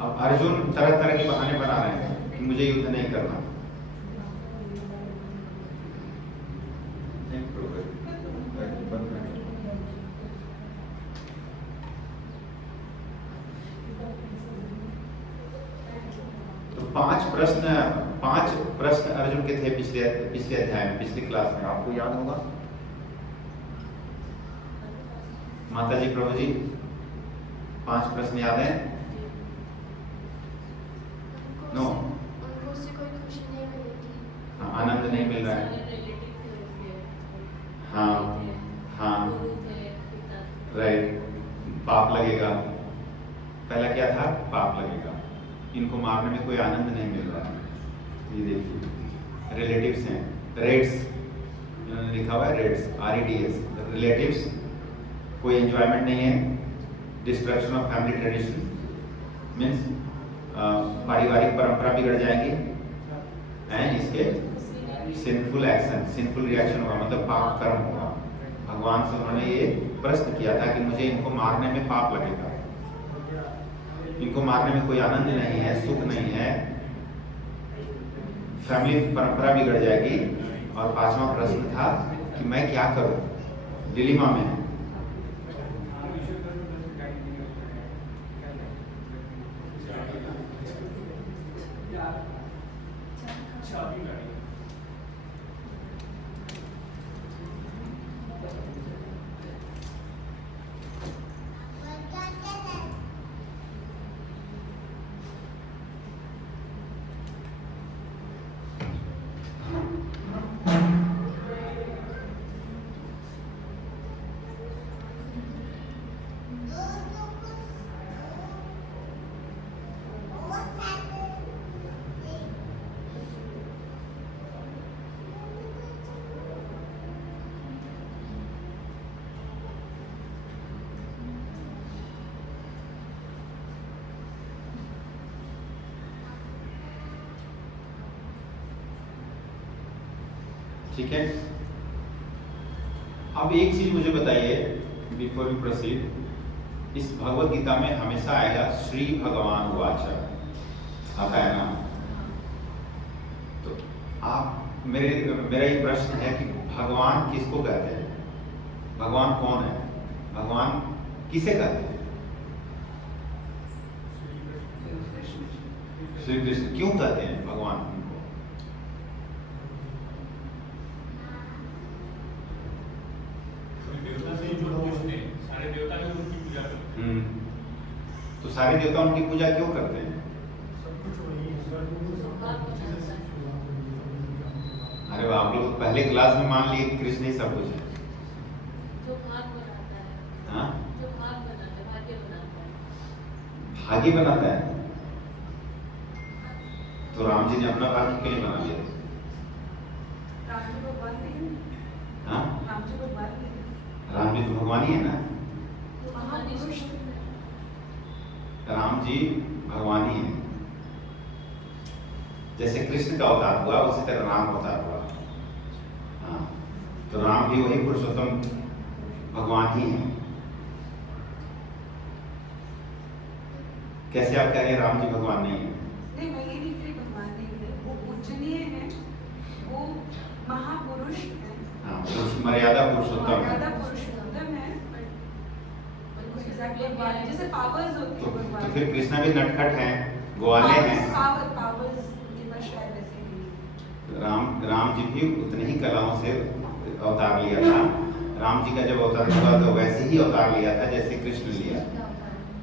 अब अर्जुन तरह तरह के बहाने बना रहे हैं कि मुझे युद्ध नहीं करना। तो पांच प्रश्न अर्जुन के थे पिछले अध्याय में, पिछली क्लास में, आपको याद होगा। माता जी, प्रभु जी, 5 प्रश्न याद है? नो, उनको उससे कोई खुशी नहीं मिलेगी। हाँ, आनंद नहीं मिल रहा है। हाँ हाँ, राइट, पाप लगेगा। पहला क्या था? पाप लगेगा। इनको मारने में कोई आनंद नहीं मिल रहा है। ये देखिए, रिलेटिव्स हैं, रेड्स, इन्होंने लिखा हुआ है रेड्स, REDS, रिलेटिव्स, कोई एंजॉयमेंट नहीं है। Destruction of family tradition, means पारिवारिक परंपरा बिगड़ जाएंगी, एंड इसके सिंफुल एक्शन, सिंफुल रिएक्शन होगा, मतलब पाप कर्म होगा। भगवान से उन्होंने ये प्रश्न किया था कि मुझे इनको मारने में पाप लगेगा, इनको मारने में कोई आनंद नहीं है, सुख नहीं है, फैमिली परंपरा बिगड़ जाएगी। और 5वां प्रश्न था कि मैं क्या करूं, डिलीमा में है। ठीक है, अब एक चीज मुझे बताइए बिफोर वी प्रोसीड, इस भगवत गीता में हमेशा आएगा श्री भगवान वाच, आता है ना। तो आप मेरा ये प्रश्न है कि भगवान किसको कहते हैं? भगवान कौन है? भगवान किसे कहते हैं? श्री कृष्ण। क्यों कहते हैं भगवान उनको? देवता से जो पूछते हैं, सारे देवता भी उनकी पूजा करते सारे देवता उनकी पूजा क्यों करते हैं? सब कुछ वही ईश्वर को सब कुछ चीजें शुरू अरे आप लोग पहले क्लास में मान लिए कि कृष्ण ही सब कुछ है। जो भाग बनाता है, हाँ, जो भाग बनाता है, भाग्य बनाता है। भागी बनाता है। तो राम जी ने अपना भाग्य क्यों नहीं बना लिया? राम जी भगवान नहीं है? हाँ, राम जी भगवान नहीं है? राम जी तो भगवान ही है ना। तो महापुरुष राम जी भगवान ही है। जैसे कृष्ण का अवतार हुआ उसी तरह राम अवतार हुआ। हाँ, तो राम भी वही पुरुषोत्तम भगवान ही है। कैसे आप कह रहे हैं राम जी भगवान नहीं है? नहीं, मैं ये नहीं कह रही भगवान नहीं है, वो पूजनीय है, वो महापुरुष है, हाँ, मर्यादा पुरुषोत्तम है। मर्यादा पुरुषोत्तम है, but exact भगवान जैसे पावर्स होती तो है भगवान फिर कृष्णा भी नटखट हैं, ग्वाले हैं। पावर्स उनके पास शायद ऐसे नहीं। राम जी भी उतने ही कलाओं से अवतार लिया था। राम जी का जब अवतार हुआ तो वैसे ही अवतार लिया था जैसे कृष्ण लिया।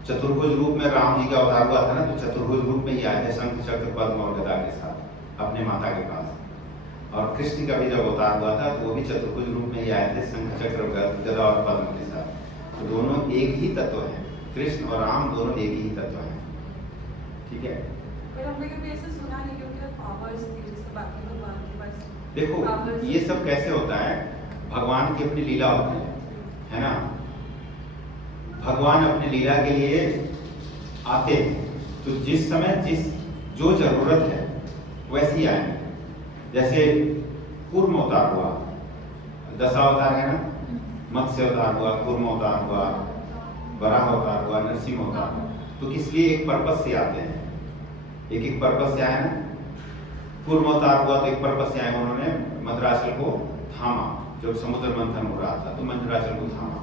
चतुर्भुज रूप में राम जी का अवतार हुआ था ना, तो चतुर्भुज रूप में ही आए थे, शंख चक्र पद्म और गदा के साथ अपने माता के पास। और कृष्ण का भी जब अवतार हुआ था तो वो भी चतुर्भुज रूप में ही आए थे, शंख चक्र गदा और पद्म के साथ। तो दोनों एक ही तत्व हैं, कृष्ण और राम दोनों एक ही तत्व हैं। ठीक है, पर हमने कभी ऐसे सुना नहीं क्योंकि पावर्स थी जैसे बाकी भगवान के पास। देखो powers- ये सब कैसे होता है, भगवान की अपनी लीला होती है ना। भगवान अपनी लीला के लिए आते हैं, तो जिस समय जो जरूरत है वैसे ही आएंगे। जैसे कूर्म अवतार हुआ, दशावतार है ना, मत्स्य अवतार हुआ, कूर्म अवतार हुआ, वराह अवतार हुआ, नरसिंह अवतार हुआ। तो किस लिए? एक पर्पस से आते हैं, एक एक पर्पस से आए ना। कूर्म अवतार हुआ तो एक पर्पस से आए, उन्होंने मंदराचल को थामा जब समुद्र मंथन हो रहा था, तो मंदराचल को थामा।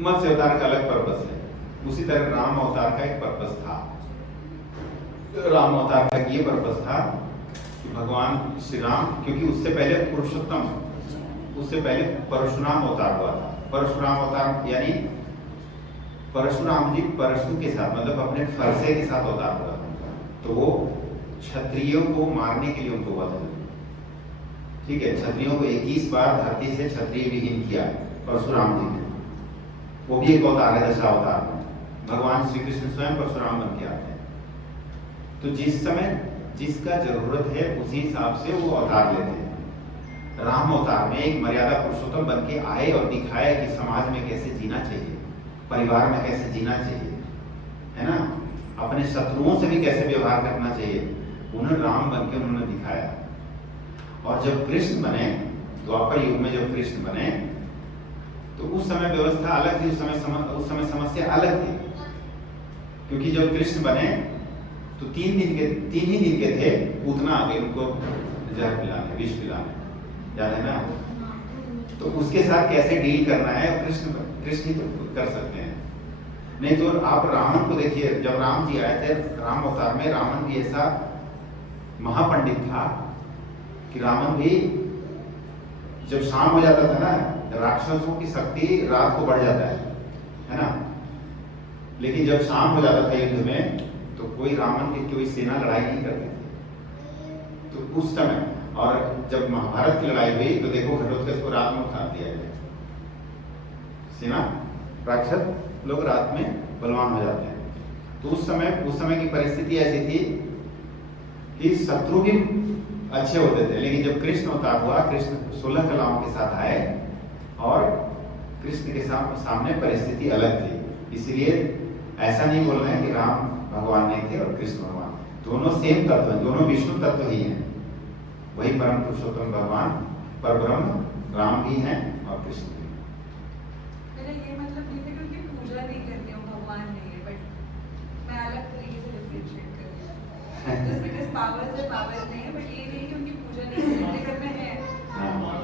मत्स्य अवतार का अलग पर्पस है। उसी तरह राम अवतार का एक पर्पस था। राम अवतार का ये पर्पस था कि भगवान श्री राम, क्योंकि उससे पहले पुरुषोत्तम, उससे पहले परशुराम अवतार हुआ था। परशुराम अवतार यानी परशुराम जी परशु के साथ, मतलब अपने फरसे के साथ अवतार हुआ था। तो वो क्षत्रियों को मारने के लिए उनको हुआ था। ठीक है, क्षत्रियों को 21 बार धरती से क्षत्रिय विहीन किया परशुराम जी ने। वो भी एक अवतार है, दशावतार में। भगवान श्री कृष्ण स्वयं परशुराम बन के आते हैं। तो जिस समय जिसका जरूरत है उसी हिसाब से वो अवतार लेते हैं। राम अवतार में एक मर्यादा पुरुषोत्तम बन के आए और दिखाया कि समाज में कैसे जीना चाहिए, परिवार में कैसे जीना चाहिए, है ना, अपने शत्रुओं से भी कैसे व्यवहार करना चाहिए। उन्होंने राम बन के उन्होंने दिखाया। और जब कृष्ण बने, द्वापर युग में जब कृष्ण बने, तो उस समय व्यवस्था अलग थी, उस समय समस्या अलग थी। क्योंकि जब कृष्ण बने तो 3 ही दिन के थे, पूतना आ गई उनको जहर पिलाने, विष पिलाने, याद है ना। तो उसके साथ कैसे डील करना है कृष्ण ही तो कर सकते हैं। नहीं तो आप रावण को देखिए, जब राम जी आए थे राम अवतार में, रावण भी ऐसा महापंडित था कि रावण भी जब शाम हो जाता था ना, राक्षसों की शक्ति रात को बढ़ जाता है ना। लेकिन जब शाम हो जाता था युद्ध में, तो कोई रावण की कोई सेना लड़ाई नहीं करती थी। तो उस समय, और जब महाभारत की लड़ाई हुई तो देखो घटोत्कच को रात में उतार दिया गया। सेना राक्षस लोग रात में बलवान हो जाते हैं। तो उस समय की परिस्थिति ऐसी थी कि शत्रु भी अच्छे होते थे। लेकिन जब कृष्ण अवतार हुआ, कृष्ण 16 कलाओं के साथ आए और कृष्ण के सामने परिस्थिति अलग थी। इसलिए ऐसा नहीं बोलना है कि राम भगवान नहीं थे और कृष्ण भगवान, दोनों सेम तत्व हैं, दोनों विष्णु तत्व ही हैं। वही परम पुरुषोत्तम भगवान परब्रह्म राम भी हैं और कृष्ण भी। मेरा ये मतलब नहीं है कि उनकी पूजा नहीं करते हो, भगवान नहीं है, बट मैं अलग तरीके से डिफरेंशिएट कर रही हूँ। जस्ट बिकॉज़ पावर्स है, पावर्स नहीं है, बट ये नहीं कि उनकी पूजा नहीं करते, घर में है,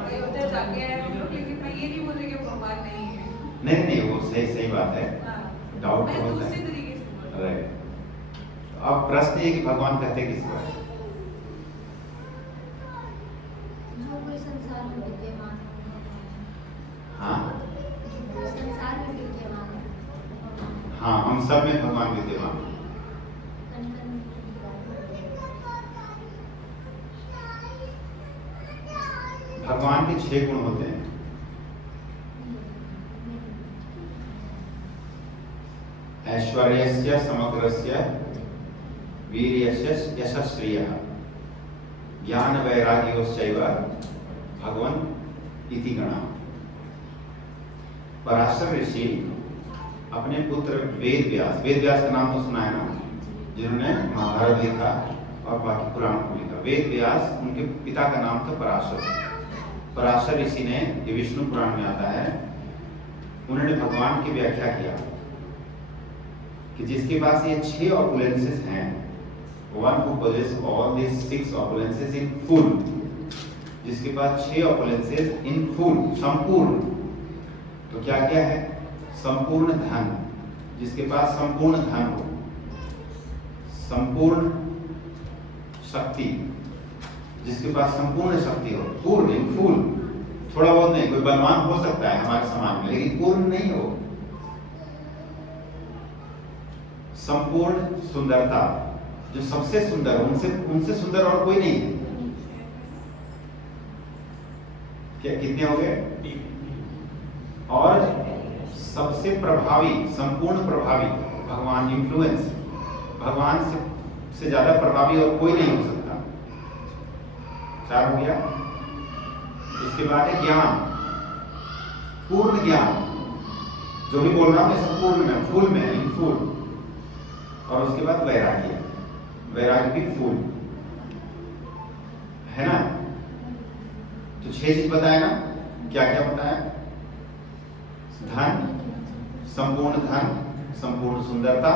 अयोध्या जाके आए हम लोग, लेकिन मैं ये नहीं बोल रही कि भगवान नहीं है। नहीं, वो सही बात है। डाउट मैं होता दूसरे है। तरीके से बोल रही हूँ। राइट। अब प्रश्न ये कि भगवान कहते किसको है? जो कोई संसार में विद्यमान है। हाँ जो कोई संसार में विद्यमान है। हाँ, हम सब में भगवान विद्यमान। भगवान के 6 गुण होते हैं। ऐश्वर्यस्य समग्रस्य वीर्यस्य यशस्श्रियः ज्ञान वैराग्योश्चैव भगवन् इति गणः। पराशर ऋषि अपने पुत्र वेद व्यास का नाम तो सुना है ना, जिन्होंने महाभारत लिखा और बाकी पुराणों को लिखा। वेद व्यास, उनके पिता का नाम था पराशर ऋषि ने, ये विष्णु पुराण में आता है, उन्होंने भगवान की व्याख्या किया कि जिसके पास ये 6 ऑपुलेंसेस हैं, one who possesses all these 6 opulences in full, जिसके पास 6 opulences in full, संपूर्ण, तो क्या क्या है? संपूर्ण धन, जिसके पास संपूर्ण धन हो, संपूर्ण शक्ति, जिसके पास संपूर्ण शक्ति हो, पूर्ण इन फुल, थोड़ा बहुत नहीं, कोई बलवान हो सकता है हमारे समाज में लेकिन पूर्ण नहीं हो। संपूर्ण सुंदरता, जो सबसे सुंदर, उनसे सुंदर और कोई नहीं है। क्या कितने हो गए? और सबसे प्रभावी, संपूर्ण प्रभावी भगवान, इन्फ्लुएंस, भगवान से ज्यादा प्रभावी और कोई नहीं हो सकता। 4 हो गया। इसके बाद है ज्ञान, पूर्ण ज्ञान, जो भी बोल रहा हूं मैं सब पूर्ण में, फुल में, इन फुल। और उसके बाद वैराग्य भी फुल है ना। तो 6 चीज बताया ना, क्या क्या बताया? धन, संपूर्ण सुंदरता,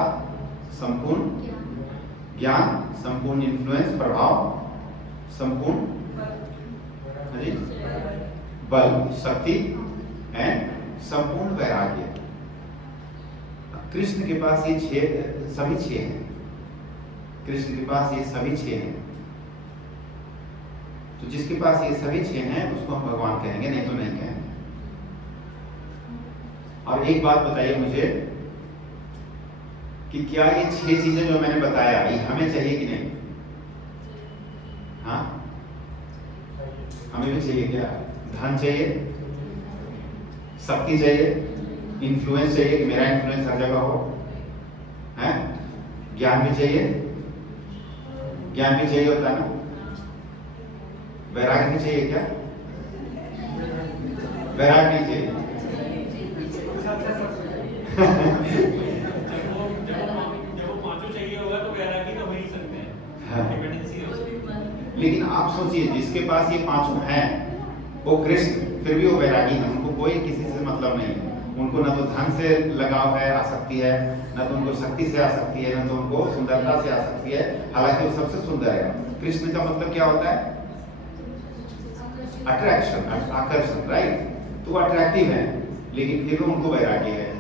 संपूर्ण ज्ञान, संपूर्ण इन्फ्लुएंस, प्रभाव, संपूर्ण बल, शक्ति एंड संपूर्ण वैराग्य। कृष्ण के पास ये सभी 6 हैं। कृष्ण के पास ये सभी 6 हैं। तो जिसके पास ये सभी 6 हैं उसको हम भगवान कहेंगे, नहीं तो नहीं कहेंगे। और एक बात बताइए मुझे कि क्या ये 6 चीजें जो मैंने बताया ये हमें चाहिए कि नहीं? हाँ, हमें भी चाहिए। क्या? धन चाहिए, शक्ति चाहिए, इन्फ्लुएंस चाहिए कि मेरा इन्फ्लुएंस हर जगह हो, है? ज्ञान भी चाहिए, ज्ञान भी चाहिए होता है ना। वैराग्य भी चाहिए। क्या? वैराग्य भी चाहिए। जब वो पांचों चाहिए होगा तो वैरागी तो हो ही सकते हैं, डिपेंडेंसी है उसकी। लेकिन आप सोचिए, जिसके पास ये 5 हैं वो कृष्ण, फिर भी वो वैरागी है, उनको कोई किसी से मतलब नहीं है। उनको ना तो धन से लगाव है, आसक्ति है, ना तो उनको शक्ति से आसक्ति है, ना तो उनको सुंदरता से आसक्ति है, हालांकि वो सबसे सुंदर है। कृष्ण का मतलब क्या होता है? अट्रैक्शन, आकर्षण, राइट। तो वो अट्रैक्टिव है, लेकिन फिर भी उनको वैराग्य है।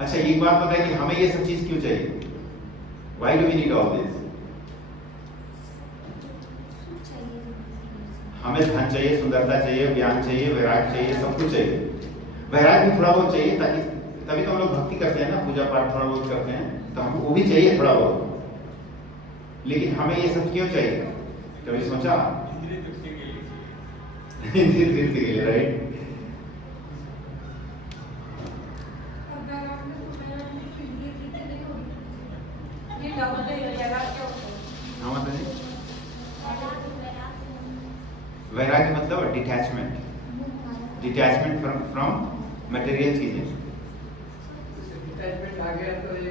अच्छा, एक बात बताइए कि हमें ये सब चीज क्यों चाहिए? Why do we need all this? हमें धन चाहिए, सुंदरता चाहिए, ज्ञान चाहिए, वैराग्य चाहिए, सब कुछ चाहिए। वैराग्य भी थोड़ा बहुत चाहिए, ताकि तभी तो हम लोग भक्ति करते हैं ना, पूजा पाठ थोड़ा बहुत करते हैं, तो हमको वो भी चाहिए थोड़ा बहुत। लेकिन हमें ये सब क्यों चाहिए? कभी सोचा? इंद्रिय तृप्ति के लिए। इंद्रिय तृप्ति के लिए, राइट। हाँ, मतलब वैराग्य मतलब डिटैचमेंट फ्रॉम मटेरियल चीजें। डिटैचमेंट आ गया तो ये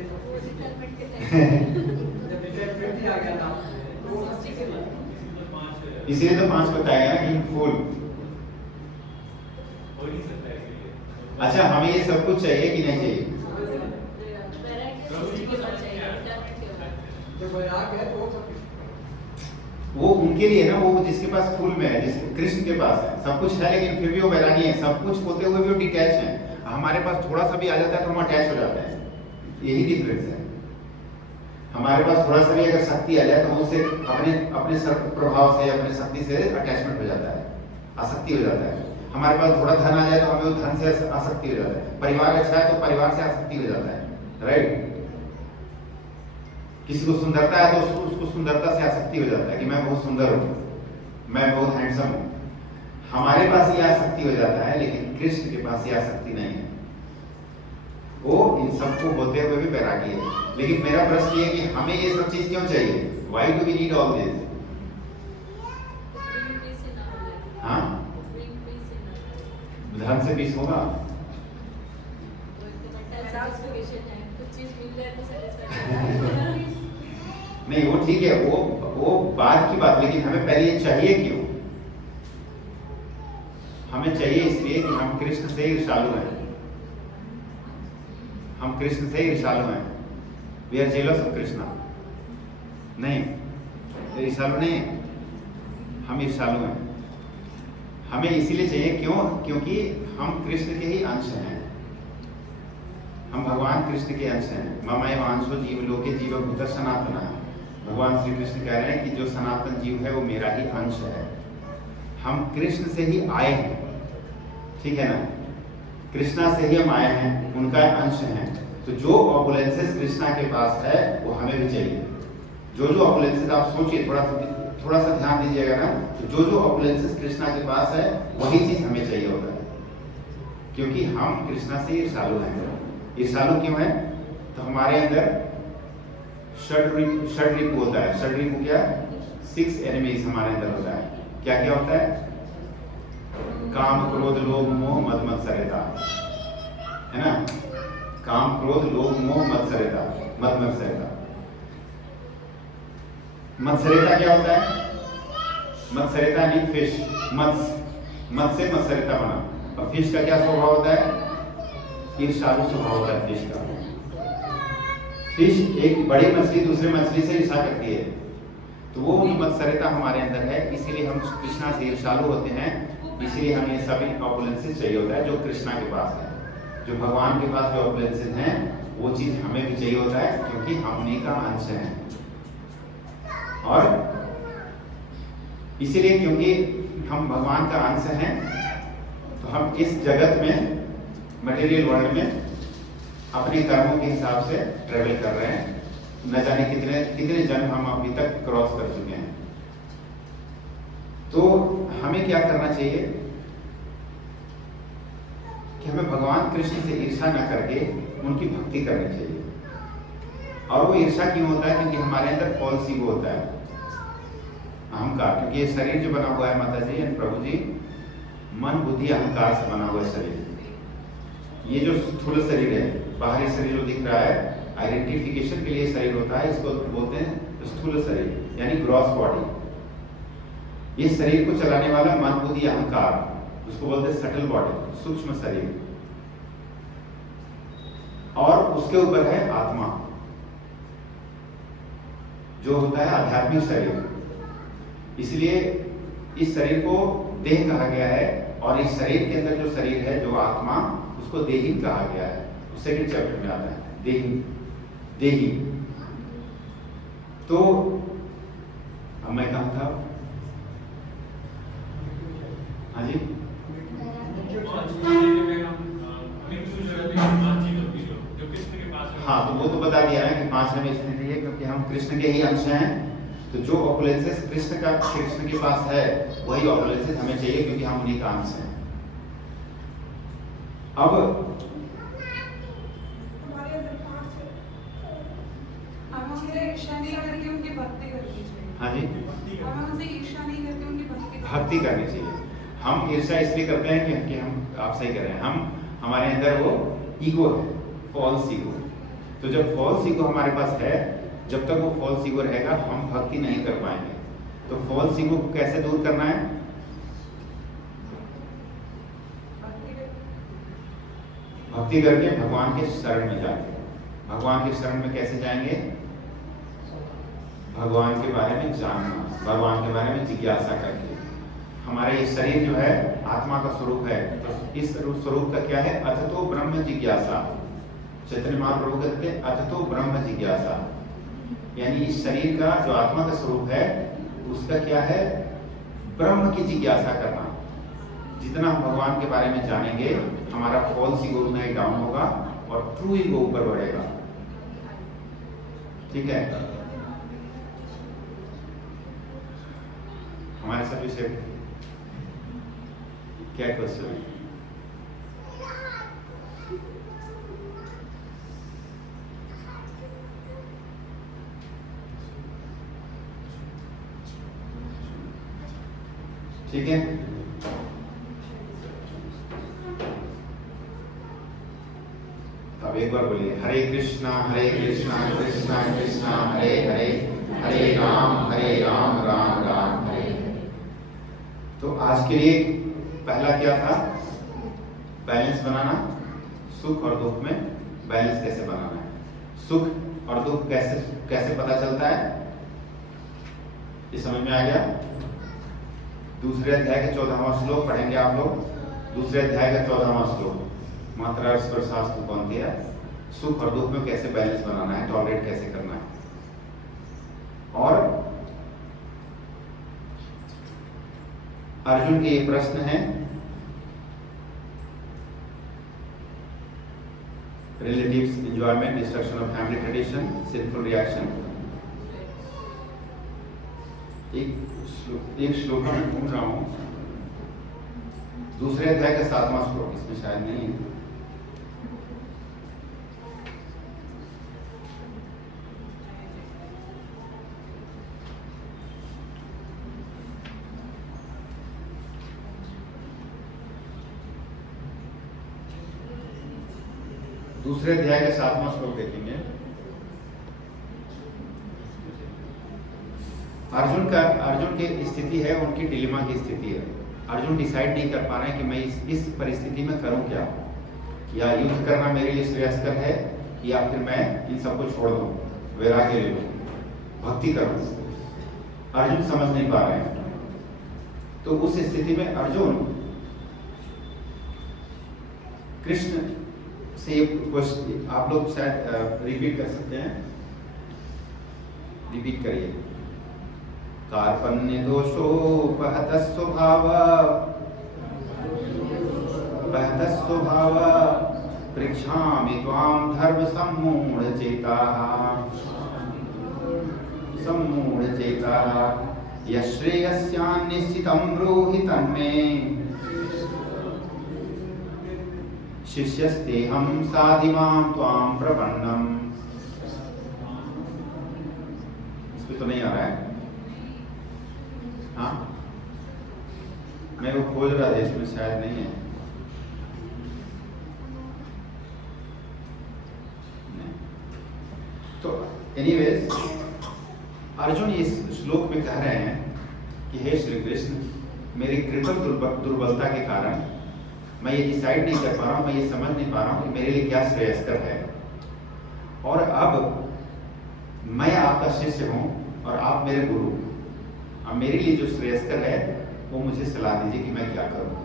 जब डिटैचमेंट ही आ गया ना तो इसीलिए तो 5 बताया ना कि फुल। हो नहीं सकता है इसलिए। अच्छा, हमें ये सब कुछ चाहिए कि नहीं चाहिए? जब वैराग है तो वो उनके लिए ना, वो जिसके पास फुल में है, जिसके कृष्ण के पास है, सब कुछ है लेकिन फिर भी वो वैरागी है। सब कुछ होते हुए भी वो डिटैच है। हमारे पास थोड़ा सा भी आ जाता है तो हम अटैच हो जाते हैं। यही डिफरेंस है। हमारे पास थोड़ा सा भी अगर शक्ति आ जाए तो उसे अपने प्रभाव से, अपने शक्ति से अटैचमेंट हो जाता है, आसक्ति हो जाता है। हमारे पास थोड़ा धन आ जाए तो हमें वो धन से आसक्ति हो जाता है, परिवार अच्छा है तो परिवार से आसक्ति हो जाता है, राइट। किसी को सुंदरता है तो उसको सुंदरता से आसक्ति हो जाता है कि मैं बहुत सुंदर हूँ, मैं बहुत हैंडसम हूँ। हमारे पास ये आसक्ति हो जाता है, लेकिन कृष्ण के पास ये आसक्ति नहीं है। वो इन सबको होते हुए भी बैरागी है। लेकिन मेरा प्रश्न ये है कि हमें ये सब चीज क्यों चाहिए? Why do we need all this? हाँ, धन से पीस होगा? नहीं, वो ठीक है, वो बात की बात, लेकिन हमें पहले ये चाहिए क्यों? हमें चाहिए इसलिए कि हम कृष्ण से ईर्ष्यालु हैं। हम कृष्ण से ईर्ष्यालु हैं। We are jealous of Krishna. नहीं, ईर्ष्यालु नहीं है, हम ईर्ष्यालु हैं। हमें इसीलिए चाहिए क्यों? क्योंकि हम कृष्ण के ही अंश हैं। हम भगवान कृष्ण के अंश हैं। ममैव अंशो जीवलोके जीवभूतः सनातनः। भगवान श्री कृष्ण कह रहे हैं कि जो सनातन जीव है वो मेरा ही अंश है। हम कृष्ण से ही आए हैं, ठीक है ना? कृष्णा से ही हम आए हैं, उनका अंश हैं। तो जो ऑपुलेंसेस कृष्णा के पास है वो हमें भी चाहिए। जो ऑपुलेंसेस आप सोचिए, थोड़ा सा ध्यान दीजिएगा ना, तो जो ऑपुलेंसेस कृष्णा के पास है वही चीज हमें चाहिए होता है, क्योंकि हम कृष्णा से ईर्ष्यालु हैं। ईर्ष्यालु क्यों है? तो हमारे अंदर षड्रिपु होता है। षड्रिपु क्या? 6 एनिमीज हमारे अंदर होता है। क्या क्या होता है? काम, क्रोध, लोभ, मोह, मद, मत्सर्यता, है ना? काम, क्रोध, लोभ, मोह, मत्सर्यता, मद, मत्सर्यता। मत्सर्यता क्या होता है? मत्सर्यता यानी फिश, मत्स्य से मत्सर्यता बना। और फिश का क्या स्वभाव होता है? ईर्ष्यालु स्वभाव होता है फिश का। फिश, एक बड़ी मछली दूसरे मछली से ईर्ष्या करती है, तो वो मत्सर्यता हमारे अंदर है। इसीलिए हम कृष्णा से ईर्ष्यालु होते हैं। इसीलिए हमें ये सभी ऑपुलेंसेस चाहिए होता है जो कृष्णा के पास है। जो भगवान के पास जो ऑपुलेंसेस हैं वो चीज हमें भी चाहिए होता है, क्योंकि हम उन्हीं का अंश हैं। और इसीलिए क्योंकि हम भगवान का अंश हैं, तो हम इस जगत में, मटेरियल वर्ल्ड में अपने कर्मों के हिसाब से ट्रेवल कर रहे हैं। न जाने कितने जन्म हम अभी तक क्रॉस कर चुके हैं। तो हमें क्या करना चाहिए कि हमें भगवान कृष्ण से ईर्ष्या न करके उनकी भक्ति करनी चाहिए। और वो ईर्ष्या क्यों होता है? क्योंकि हमारे अंदर फॉल्स ईगो होता है, अहंकार। क्योंकि ये शरीर जो बना हुआ है माता जी एंड प्रभु जी, मन, बुद्धि, अहंकार से बना हुआ है शरीर। ये जो स्थूल शरीर है, बाहरी शरीर जो दिख रहा है, आइडेंटिफिकेशन के लिए शरीर होता है, इसको बोलते हैं स्थूल शरीर, यानी ग्रॉस बॉडी। ये शरीर को चलाने वाला मन, बुद्धि, अहंकार, उसको बोलते हैं सटल बॉडी, सूक्ष्म शरीर। और उसके ऊपर है आत्मा, जो होता है आध्यात्मिक शरीर। इसलिए इस शरीर को देह कहा गया है, और इस शरीर के अंदर जो शरीर है, जो आत्मा, उसको देही कहा गया है। सेकंड चैप्टर में आता है देही। तो अब मैं कहा था, हाँ जी, हाँ, तो वो तो बता दिया है कि 5 हमें इसलिए चाहिए क्योंकि हम कृष्ण के ही अंश हैं। तो जो ऑपुलेंसेस कृष्ण के पास है वही ऑपुलेंसेस हमें चाहिए, क्योंकि हम उन्हीं का अंश हैं। अब ईर्ष्या नहीं करके उनकी भक्ति करनी चाहिए। हाँ जी, हमें उनसे ईर्ष्या नहीं करके उनकी भक्ति करनी चाहिए। हम ईर्ष्या इसलिए करते हैं कि हम, आप सही कह रहे हैं, हमारे अंदर वो ईगो है, फॉल्स ईगो। तो जब फॉल्स ईगो हमारे पास है, जब तक वो फॉल्स ईगो रहेगा हम भक्ति नहीं कर पाएंगे। तो फॉल्स ईगो को कैसे दूर करना है? भक्ति करके भगवान के शरण में जाएंगे। भगवान के शरण में कैसे जाएंगे? भगवान के बारे में जानना, भगवान के बारे में जिज्ञासा करके। हमारा ये शरीर जो है आत्मा का स्वरूप है, तो इस स्वरूप का क्या है? अथतो ब्रह्म जिज्ञासा। चैतन्य महाप्रभु कहते हैं अथतो ब्रह्म जिज्ञासा, यानी इस शरीर का जो आत्मा का स्वरूप है उसका क्या है? ब्रह्म की जिज्ञासा करना। जितना हम भगवान के बारे में जानेंगे हमारा फॉल्स ईगो उतना ही डाउन होगा और ट्रू ईगो ऊपर बढ़ेगा। ठीक है, हमारे सभी से क्या क्वेश्चन है? ठीक है, अब एक बार बोलिए हरे कृष्णा कृष्णा कृष्णा हरे हरे, हरे राम राम राम हरे हरे। तो आज के लिए पहला क्या था? बैलेंस बनाना। सुख और दुख में बैलेंस कैसे बनाना है, सुख और दुख कैसे पता चलता है, ये समझ में आ गया? दूसरे अध्याय का 14वां श्लोक पढ़ेंगे आप लोग। दूसरे अध्याय का 14वां श्लोक, मात्रा स्पर्श शास्त्र कौन किया? सुख और दुख में कैसे बैलेंस बनाना है, टॉलरेट कैसे करना है। और अर्जुन के ये प्रश्न है relatives, enjoyment, destruction of family tradition, sinful reaction. एक श्लोक में ढूंढ रहा हूं, दूसरे अध्याय का 7वां श्लोक, इसमें शायद नहीं है। दूसरे अध्याय का 7वां श्लोक देखेंगे। अर्जुन की स्थिति है, उनकी डिलेमा की स्थिति है। अर्जुन डिसाइड नहीं कर पा रहे हैं कि मैं इस परिस्थिति में करूं क्या, या युद्ध करना मेरे लिए श्रेयस्कर है या फिर मैं इन सबको छोड़ दूं, वैराग्य ले लूं, भक्ति करूं। अर्जुन समझ नहीं पा रहे हैं। तो उस स्थिति में अर्जुन कृष्ण से आप लोग शायद रिपीट कर सकते हैं, रिपीट करिए। कार्पण्य दोषोपहत स्वभाव पृच्छामि त्वां धर्म सम्मूढ़ चेताः यश्रेयस्यान्निश्चितं ब्रूहि तन्मे शिष्यस्तेहं साधिमां त्वां प्रपन्नम्। इसमें तो नहीं आ रहा है, हाँ मैं वो खोज रहा था, इसमें शायद नहीं है। नहीं। तो एनीवेज अर्जुन इस श्लोक में कह रहे हैं कि हे श्री कृष्ण, मेरी कृपण दुर्बलता के कारण मैं ये डिसाइड नहीं कर पा रहा हूँ, मैं ये समझ नहीं पा रहा हूँ कि मेरे लिए क्या श्रेयस्कर है। और अब मैं आपका शिष्य हूँ और आप मेरे गुरु, अब मेरे लिए जो श्रेयस्कर है वो मुझे सलाह दीजिए कि मैं क्या करूँ।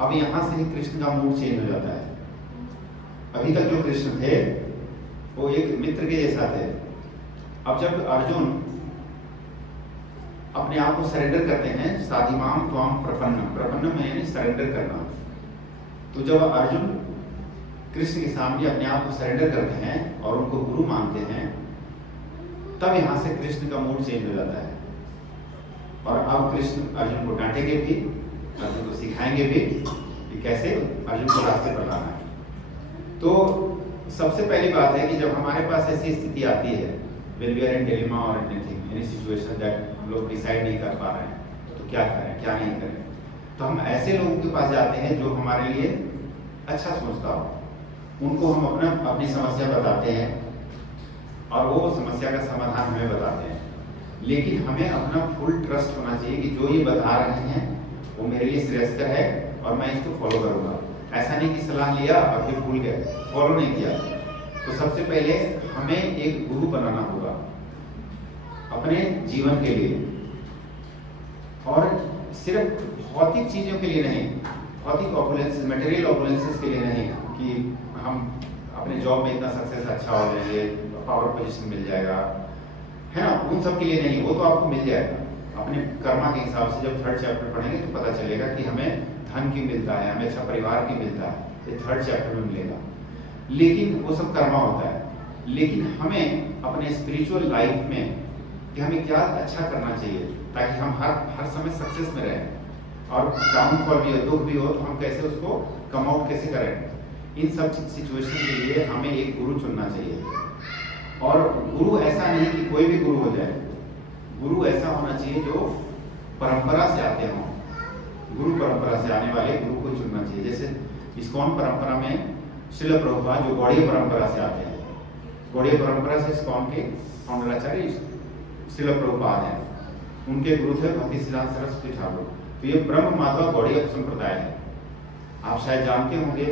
अब यहाँ से ही कृष्ण का मूड चेंज हो जाता है। अभी तक जो कृष्ण थे वो एक मित्र के जैसा थे। अब जब अर्जुन अपने आप को सरेंडर करते हैं, साधिमाम त्वाम प्रपन्नम में यानी सरेंडर करना। तो जब अर्जुन कृष्ण के सामने अपने आप को सरेंडर करते हैं और उनको गुरु मानते हैं, तब यहाँ से कृष्ण का मूड चेंज हो जाता है। और अब कृष्ण अर्जुन को डांटेंगे भी, अर्जुन को सिखाएंगे भी कि कैसे अर्जुन को रास्ते पर लाना है। तो सबसे पहली बात है कि जब हमारे पास ऐसी स्थिति आती है, when we are in dilemma or anything, any situation that हम लोग डिसाइड नहीं कर पा रहे हैं, तो क्या करें क्या नहीं करें, तो हम ऐसे लोगों के पास जाते हैं जो हमारे लिए अच्छा सोचता हो। उनको हम अपनी समस्या बताते हैं और वो समस्या का समाधान हमें बताते हैं। लेकिन हमें अपना फुल ट्रस्ट होना चाहिए कि जो ये बता रहे हैं वो मेरे लिए श्रेयस्कर है और मैं इसको फॉलो करूँगा। ऐसा नहीं कि सलाह लिया और फिर भूल गए, फॉलो नहीं किया। तो सबसे पहले हमें एक गुरु बनाना होगा अपने जीवन के लिए, और सिर्फ भौतिक चीज़ों के लिए नहीं, भौतिक ऑपुलेंसेस, मटेरियल ऑपुलेंसेस के लिए नहीं कि हम अपने जॉब में इतना सक्सेस अच्छा हो जाएंगे, पावर पोजीशन मिल जाएगा, है ना, उन सब के लिए नहीं। वो तो आपको मिल जाएगा अपने कर्मा के हिसाब से। जब 3rd चैप्टर पढ़ेंगे तो पता चलेगा कि हमें धन की मिलता है, हमें अच्छा परिवार की मिलता है, ये 3rd चैप्टर में मिलेगा। लेकिन वो सब कर्मा होता है। लेकिन हमें अपने स्पिरिचुअल लाइफ में कि हमें क्या अच्छा करना चाहिए ताकि हम हर समय सक्सेस में रहें, और डाउनफॉल भी हो, दुख भी हो, तो हम कैसे उसको कम आउट कैसे करें। इन सब सिचुएशन के लिए हमें एक गुरु चुनना चाहिए। और गुरु ऐसा नहीं कि कोई भी गुरु हो जाए, गुरु ऐसा होना चाहिए जो परंपरा से आते हों, गुरु परंपरा से आने वाले गुरु को चुनना चाहिए। जैसे इस्कॉन परंपरा में श्रील प्रभुपाद जो गौड़ीय परंपरा से आते हैं, गौड़ीय परंपरा से इस्कॉन के फाउंडर आचार्य श्रील प्रभुपाद हैं, उनके गुरु थे भक्ति सिद्धांत सरस्वती ठाकुर। तो ये ब्रह्म माधव गौड़ीय संप्रदाय है। आप शायद जानते होंगे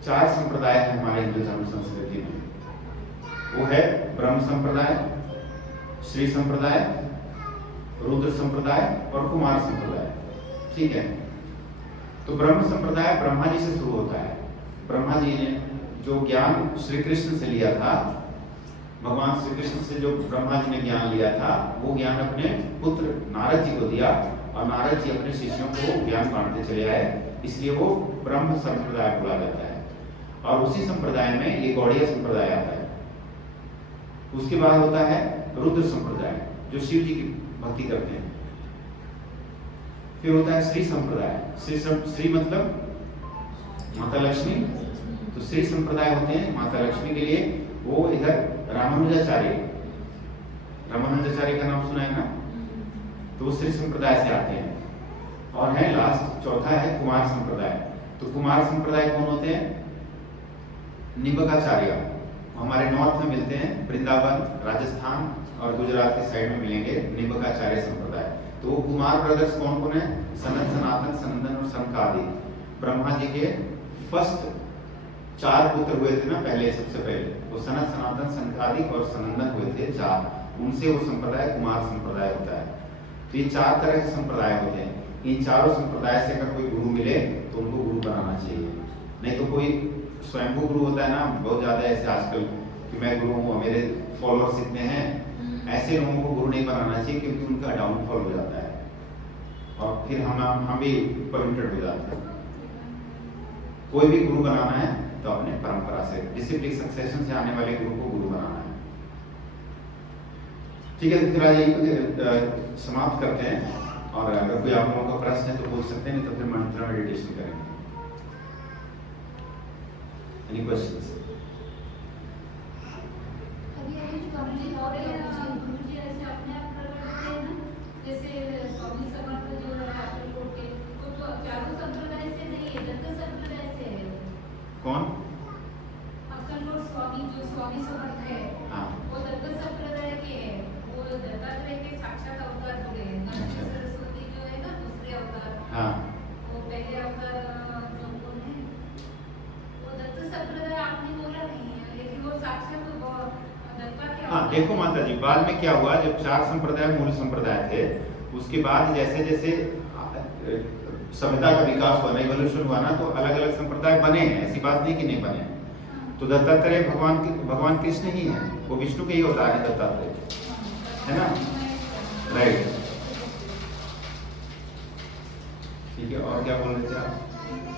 4 संप्रदाय है हमारे हिंदू धर्म संस्कृति में। वो है ब्रह्म संप्रदाय, श्री संप्रदाय, रुद्र संप्रदाय और कुमार संप्रदाय। ठीक है, तो ब्रह्म संप्रदाय ब्रह्मा जी से शुरू होता है। ब्रह्मा जी ने जो ज्ञान श्री कृष्ण से लिया था, भगवान श्री कृष्ण से जो ब्रह्मा जी ने ज्ञान लिया था, वो ज्ञान अपने पुत्र नारद जी को दिया, और नारद जी अपने शिष्यों को ज्ञान बांटते चले आए, इसलिए वो ब्रह्म संप्रदाय बोला जाता है। और उसी संप्रदाय में ये गौड़ीय संप्रदाय आता है। उसके बाद होता है रुद्र संप्रदाय, जो शिव जी की भक्ति करते हैं। फिर होता है श्री संप्रदाय। श्री मतलब माता लक्ष्मी, तो श्री संप्रदाय होते हैं माता लक्ष्मी के लिए। वो इधर रामानुजाचार्य का नाम सुना है ना, तो वो श्री संप्रदाय से आते हैं। और है लास्ट, चौथा है कुमार संप्रदाय। तो कुमार संप्रदाय कौन होते हैं? निम्बकाचार्य, हमारे नॉर्थ में मिलते हैं, वृंदावन, राजस्थान और गुजरात के साइड में मिलेंगे निम्बकाचार्य संप्रदाय। तो वो कुमार ब्रदर्स कौन कौन है? सनत, सनातन, सनंदन और सनकादिक। ब्रह्मा जी के फर्स्ट 4 पुत्र हुए थे ना पहले, सबसे पहले वो सनत, सनातन, सनकादिक और सनंदन हुए थे 4। उनसे वो संप्रदाय कुमार संप्रदाय होता है। तो ये 4 तरह के संप्रदाय होते हैं। इन चारों संप्रदाय से अगर कोई गुरु मिले तो उनको गुरु बनाना चाहिए। नहीं तो कोई स्वयंभू गुरु होता है ना, बहुत ज्यादा ऐसे आजकल कि मैं गुरु हूँ, मेरे फॉलोअर्स इतने हैं, ऐसे लोगों को गुरु नहीं बनाना चाहिए, क्योंकि उनका डाउनफॉल हो जाता है और फिर हम भी पोल्यूटेड हो जाते हैं। कोई भी गुरु बनाना है तो अपने परंपरा से, डिसिप्लिन सक्सेशन से आने वाले गुरु को गुरु बनाना है। ठीक है, फिर आज यही समाप्त करते हैं। और अगर कोई आप लोगों का प्रश्न है तो पूछ सकते हैं, नहीं तो फिर मंत्र मेडिटेशन करेंगे। Any questions? अभी अभी जो कंप्लीट हो रही है गुरुजी ऐसे अपने आप प्रकट होते हैं ना, जैसे स्वामी समर्थ जो है अक्कलकोट के, वो तो चारों संप्रदाय से नहीं है, दत्त संप्रदाय से है। कौन? अक्कलकोट स्वामी जो स्वामी समर्थ है, हाँ, वो दत्त संप्रदाय के है। वो दत्तात्रेय के साक्षात अवतार हुए हैं। नरसिंह सरस्वती जो है ना, दूसरे अवतार, हाँ, वो पहले अवतार जो कौन है, वो दत्त संप्रदाय आपने बोला नहीं है, लेकिन वो साक्षात दत्ता के हाँ। देखो माता जी, बाद में क्या हुआ, जब 4 संप्रदाय मूल संप्रदाय थे, उसके बाद जैसे जैसे सभ्यता का विकास हुआ, रिवॉल्यूशन हुआ ना, तो अलग अलग संप्रदाय बने हैं, ऐसी बात नहीं कि नहीं बने। तो दत्तात्रेय भगवान कृष्ण ही है, वो विष्णु के ही अवतार है दत्तात्रेय, है ना? राइट, ठीक है। और क्या बोल रहे थे आप?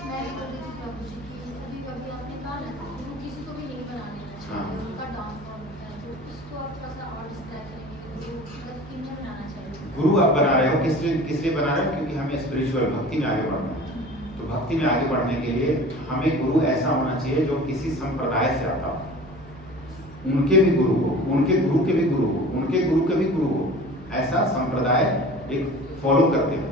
मैं ये बोल रही थी प्रभु जी की, अभी कभी आपने कहा ना गुरु किसी को भी नहीं बना लेना चाहिए, उनका डाउनफॉल होता है, तो इसको आप थोड़ा सा और डिस्क्राइब करेंगे, गुरु मतलब किन में बनाना चाहिए? गुरु आप बना रहे हो, किस लिए बना रहे हो? क्योंकि हमें स्पिरिचुअल भक्ति में आगे बढ़ना है। तो भक्ति में आगे बढ़ने के लिए हमें गुरु ऐसा होना चाहिए जो किसी संप्रदाय से आता हो, उनके भी गुरु हो, उनके गुरु के भी गुरु हो, उनके गुरु के भी गुरु हो, ऐसा संप्रदाय एक फॉलो करते हो।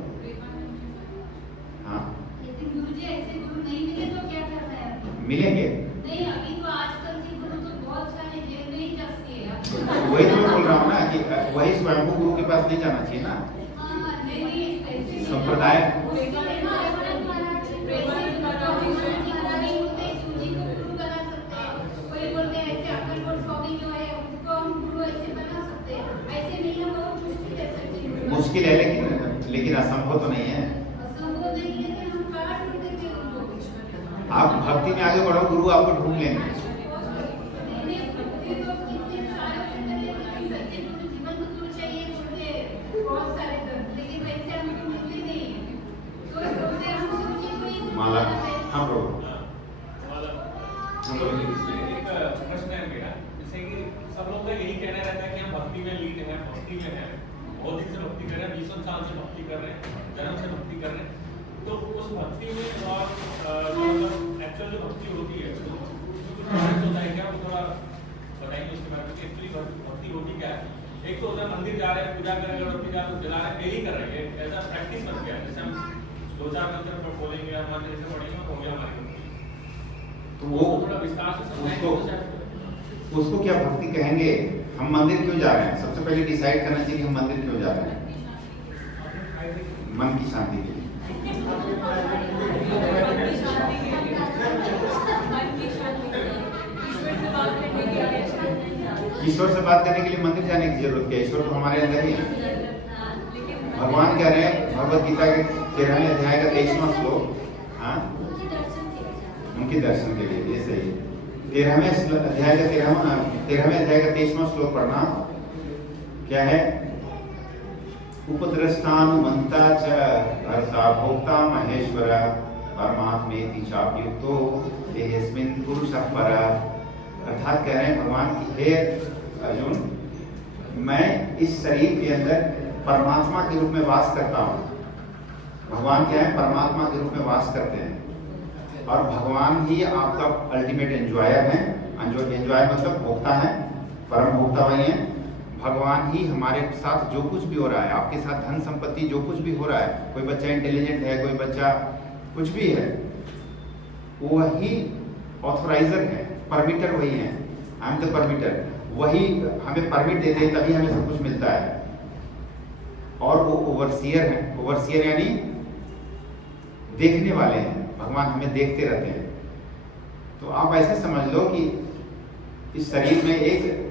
हाँ, लेकिन गुरुजी ऐसे गुरु नहीं मिले तो क्या करना है? मिलेंगे। नहीं, अभी तो आजकल के गुरु तो बहुत सारे जेल में ही जसते हैं। वही तो मैं बोल रहा हूँ ना कि वही स्वयंभू गुरु के पास नहीं जाना चाहिए ना। हाँ, नहीं, ऐसे संप्रदाय मुश्किल है, लेकिन असंभव तो नहीं है। आप भक्ति में आगे बढ़ो, गुरु आपको ढूंढ लेंगे। बहुत सारे लेकिन वैसे हमको मिलते नहीं है, तो बोलते हम गुरु जी माला हाँ ब्रो तो इसमें एक प्रश्न है मेरा, जैसे कि सब लोग का यही कहना रहता है कि हम भक्ति में लीन हैं, भक्ति में हैं, बहुत दिन से भक्ति कर रहे हैं, 20 साल से भक्ति कर रहे हैं, जन्म से भक्ति कर रहे हैं, तो उस भक्ति में और मतलब एक्चुअल जो भक्ति होती है तो डिफरेंस होता है क्या, वो थोड़ा बताएंगे उसके बारे में कि एक्चुअली भक्ति होती क्या है। एक तो होता है मंदिर जा रहे हैं, पूजा कर रहे हैं, अगरबत्ती जला रहे हैं, डेली कर रहे हैं, ऐसा प्रैक्टिस बन गया है, जैसे हम 2-4 मंत्र बोलेंगे, हम मंत्र जैसे पढ़ेंगे हो गया हमारी भक्ति। तो वो थोड़ा विस्तार से समझाएंगे उसको क्या भक्ति कहेंगे। हम मंदिर क्यों जा रहे हैं, सबसे पहले डिसाइड करना चाहिए कि हम मंदिर क्यों जा रहे हैं। मन की शांति के लिए। ईश्वर से बात करने के लिए मंदिर जाने की जरूरत क्या है, ईश्वर तो हमारे अंदर ही है। भगवान कह रहे हैं भगवत गीता के 13वें अध्याय का 23वां श्लोक, हाँ उनके दर्शन के लिए, ये सही है। 13वें अध्याय का 23वां श्लोक पढ़ना क्या है। उपद्रष्टानुमंता च भर्ता भोक्ता महेश्वर परमात्मेति चाप्युक्तो देहेस्मिन् पुरुषः परः। अर्थात कह रहे हैं भगवान की हे अर्जुन, मैं इस शरीर के अंदर परमात्मा के रूप में वास करता हूँ। भगवान क्या है, परमात्मा के रूप में वास करते हैं और भगवान ही आपका अल्टीमेट एंजॉयर है। एंजॉयर मतलब भोक्ता है, परम भोक्ता वही है। भगवान ही हमारे साथ जो कुछ भी हो रहा है, आपके साथ धन संपत्ति जो कुछ भी हो रहा है, कोई बच्चा इंटेलिजेंट है, कोई बच्चा कुछ भी है, वही ऑथोराइजर है, परमिटर वही है। आई एम द परमिटर, वही हमें परमिट देते हैं तभी हमें सब कुछ मिलता है। और वो ओवरसीयर है, ओवरसीयर यानी देखने वाले हैं, भगवान हमें देखते रहते हैं। तो आप ऐसे समझ लो कि इस शरीर में एक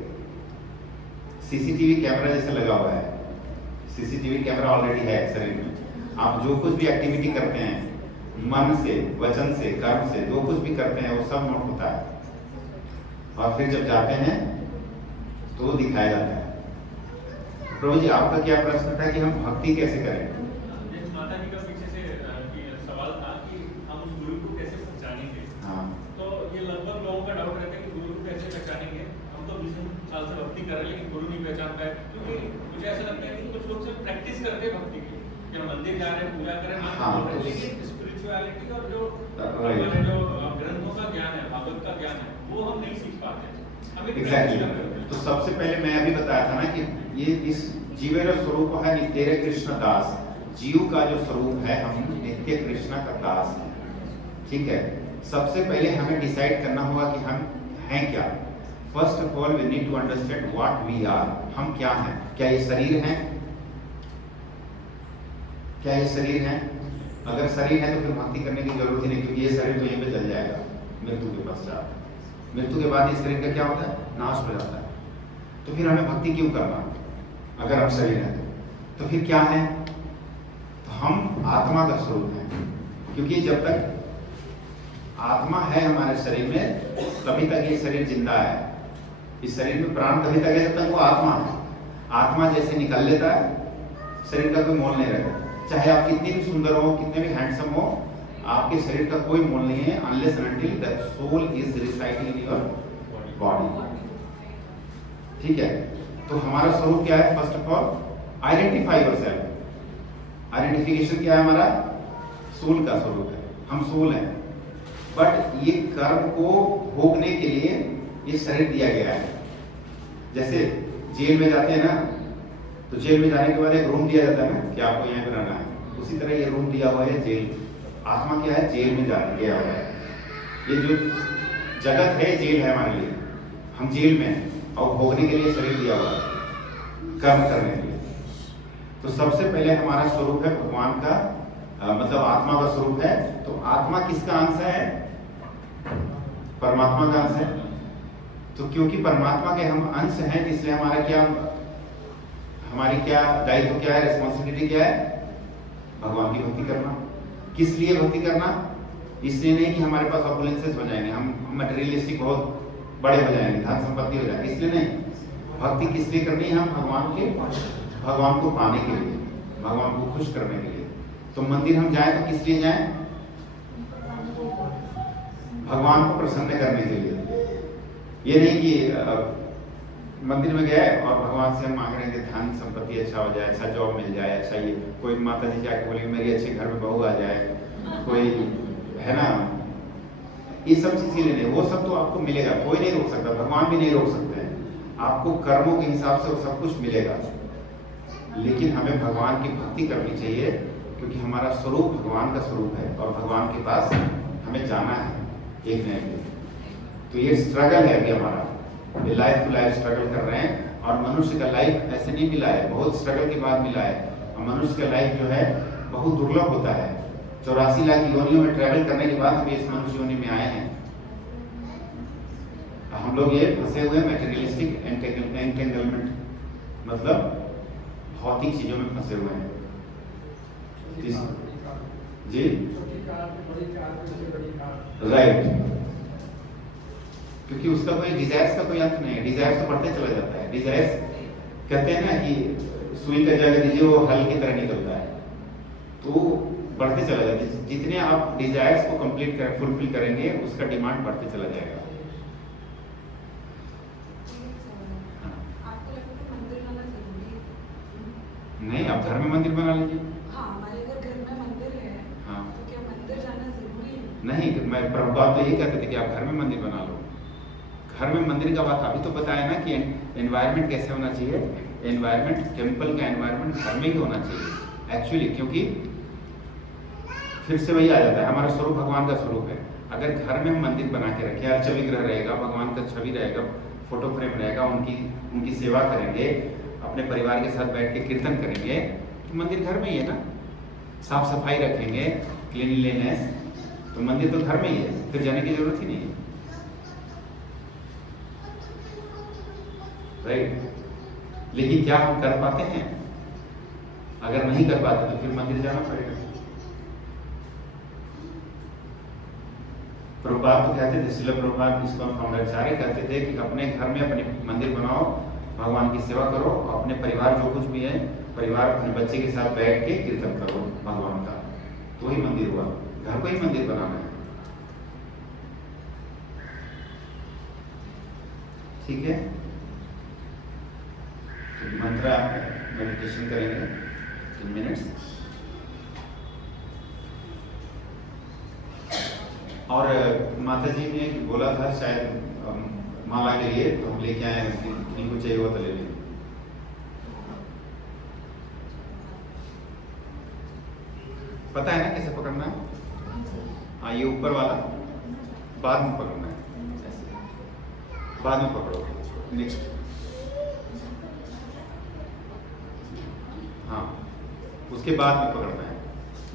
सीसीटीवी कैमरा जैसे लगा हुआ है। सीसीटीवी कैमरा ऑलरेडी है शरीर में। आप जो कुछ भी एक्टिविटी करते हैं, मन से, वचन से, कर्म से, जो कुछ भी करते हैं वो सब नोट होता है और फिर जब जाते हैं तो वो दिखाया जाता है। प्रभु जी, आपका क्या प्रश्न था कि हम भक्ति कैसे करें? माता जी का पीछे से सवाल था कि हम उस गुरु को कैसे पहचानेंगे। हाँ, तो ये लगभग लोगों का डाउट रहता है कि गुरु को कैसे पहचानेंगे। हम तो 20 साल से भक्ति कर रहे हैं लेकिन गुरु नहीं पहचान पाए, क्योंकि मुझे ऐसा लगता है कि कुछ लोग सिर्फ प्रैक्टिस करते हैं भक्ति की, कि हम मंदिर जा रहे हैं, पूजा कर रहे हैं, हाँ, तो लेकिन स्पिरिचुअलिटी और जो right. हमारे जो ग्रंथों का ज्ञान है, भागवत का ज्ञान है, वो हम नहीं सीख पाते। हमें एग्जैक्टली। तो सबसे पहले मैं अभी बताया था ना कि ये इस जीवे का स्वरूप है नित्य कृष्ण दास। जीव का जो स्वरूप है, हम नित्य कृष्ण का दास है। ठीक है, सबसे पहले हमें डिसाइड करना होगा कि हम हैं क्या। First of all we need to understand what we are. हम क्या हैं? क्या ये शरीर है? क्या ये शरीर है? अगर शरीर है तो फिर भक्ति करने की जरूरत ही नहीं, क्योंकि ये शरीर तो यहीं पे जल जाएगा मृत्यु के पश्चात। मृत्यु के बाद इस शरीर का क्या होता है? नाश हो जाता है। तो फिर हमें भक्ति क्यों करना अगर हम शरीर है तो फिर क्या है? तो हम आत्मा का स्वरूप है, क्योंकि जब तक आत्मा है हमारे शरीर में तभी तक ये शरीर जिंदा है। इस शरीर में प्राण तभी तक है जब तक वो आत्मा है। आत्मा जैसे निकल लेता है, शरीर का कोई मोल नहीं रहता। चाहे आप कितने भी सुंदर हो, कितने भी हैंडसम हो, आपके शरीर का कोई मोल नहीं है unless and until that soul is residing in your body. ठीक है, तो हमारा स्वरूप क्या है? First of all identify yourself. Identification क्या है? हमारा सोल का स्वरूप है, हम सोल हैं। बट ये कर्म को भोगने के लिए ये शरीर दिया गया है। जैसे जेल में जाते हैं ना, तो जेल में जाने के बाद एक रूम दिया जाता है ना कि आपको यहाँ पे रहना है, उसी तरह ये रूम दिया हुआ है जेल। आत्मा क्या है? जेल में जाने गया हुआ है। ये जो जगत है जेल है हमारे लिए, हम जेल में हैं और भोगने के लिए शरीर दिया हुआ है, कर्म करने के लिए। तो सबसे पहले हमारा स्वरूप है भगवान का, मतलब आत्मा का स्वरूप है। तो आत्मा किसका अंश है? परमात्मा का अंश है। तो क्योंकि परमात्मा के हम अंश हैं, इसलिए हमारी क्या दायित्व क्या है, रिस्पॉन्सिबिलिटी क्या है? भगवान की भक्ति करना। किस लिए भक्ति करना? इसलिए नहीं कि हमारे पास ऑपुलेंसेस हो जाएंगे, हम मटेरियलिस्टिक बहुत बड़े हो जाएंगे, धन संपत्ति हो जाएगी, इसलिए नहीं। भक्ति किस लिए करनी है? हम भगवान को पाने के लिए, भगवान को खुश करने के लिए। तो मंदिर हम जाएं तो किस लिए जाएं? भगवान को प्रसन्न करने के लिए। ये नहीं कि मंदिर में गए और भगवान से हम मांग रहे हैं कि धन संपत्ति अच्छा हो जाए, अच्छा जॉब मिल जाए, अच्छा ये कोई माता जी जाके बोलेंगे मेरी अच्छे घर में बहू आ जाए, कोई है ना, ये सब चीजें लेने, वो सब तो आपको मिलेगा, कोई नहीं रोक सकता, भगवान भी नहीं रोक सकते हैं। आपको कर्मों के हिसाब से वो सब कुछ मिलेगा, लेकिन हमें भगवान की भक्ति करनी चाहिए, क्योंकि हमारा स्वरूप भगवान का स्वरूप है और भगवान के पास हमें जाना है एक न एक दिन। तो ये स्ट्रगल है अभी हमारा, ये लाइफ टू लाइफ स्ट्रगल कर रहे हैं। और मनुष्य का लाइफ ऐसे नहीं मिला है, बहुत स्ट्रगल के बाद मिला है। और मनुष्य का लाइफ जो है बहुत दुर्लभ होता है। 84 लाख योनियों में ट्रैवल करने के बाद हम इस मनुष्य योनि में आए हैं। हम लोग ये फंसे हुए मटेरियलिस्टिक एंटेंगलमेंट, मतलब भौतिक चीजों में फंसे हुए हैं। जी राइट, क्योंकि उसका कोई डिजायर्स का कोई अंत नहीं है, डिजायर्स तो बढ़ते चला जाता है। डिजायर्स कहते हैं ना कि सुई का जगह दीजिए वो हल की तरह निकलता है, तो बढ़ते चला जाता है। जितने आप डिजायर्स को कंप्लीट करें, फुलफिल करेंगे, उसका डिमांड बढ़ते चला जाएगा। आपको लगता है मंदिर जाना जरूरी है? नहीं, आप घर में मंदिर बना लीजिए। हाँ, हमारे अगर घर में मंदिर है, हाँ। तो क्या मंदिर जाना जरूरी है? नहीं, मैं प्रभुपाद तो यही कहते थे कि आप घर में मंदिर बना लो। घर में मंदिर का बात अभी तो बताया ना कि एनवायरनमेंट कैसे होना चाहिए। एनवायरनमेंट, टेम्पल का एनवायरनमेंट घर में ही होना चाहिए एक्चुअली, क्योंकि फिर से वही आ जाता है, हमारा स्वरूप भगवान का स्वरूप है। अगर घर में हम मंदिर बना के रखें, अर्चा विग्रह रहेगा, भगवान का छवि रहेगा, फोटो फ्रेम रहेगा, उनकी सेवा करेंगे, अपने परिवार के साथ बैठ के कीर्तन करेंगे, तो मंदिर घर में ही है ना। साफ सफाई रखेंगे, क्लीनलीनेस, तो मंदिर तो घर में ही है, फिर जाने की जरूरत ही नहीं है। राइट, लेकिन क्या हम कर पाते हैं? अगर नहीं कर पाते तो फिर मंदिर जाना पड़ेगा। प्रभुपाद तो कहते थे, श्रील प्रभुपाद इस्कॉन फाउंडर कहते थे कि अपने घर में अपने मंदिर बनाओ, भगवान की सेवा करो, अपने परिवार जो कुछ भी है, परिवार अपने बच्चे के साथ बैठ के कीर्तन करो भगवान का, तो ही मंदिर हुआ। घर को ही मंदिर बनाना है। ठीक है, तो मंत्र मेडिटेशन करेंगे 3 मिनट्स। और माता जी ने बोला था शायद माला के लिए, तो हम लेके आए हैं, इनको चाहिए हो तो ले लें। पता है ना कैसे पकड़ना है? हाँ, ये ऊपर वाला बाद में पकड़ना है, ऐसे बाद में पकड़ो। नेक्स्ट, हाँ, उसके बाद में पकड़ना है,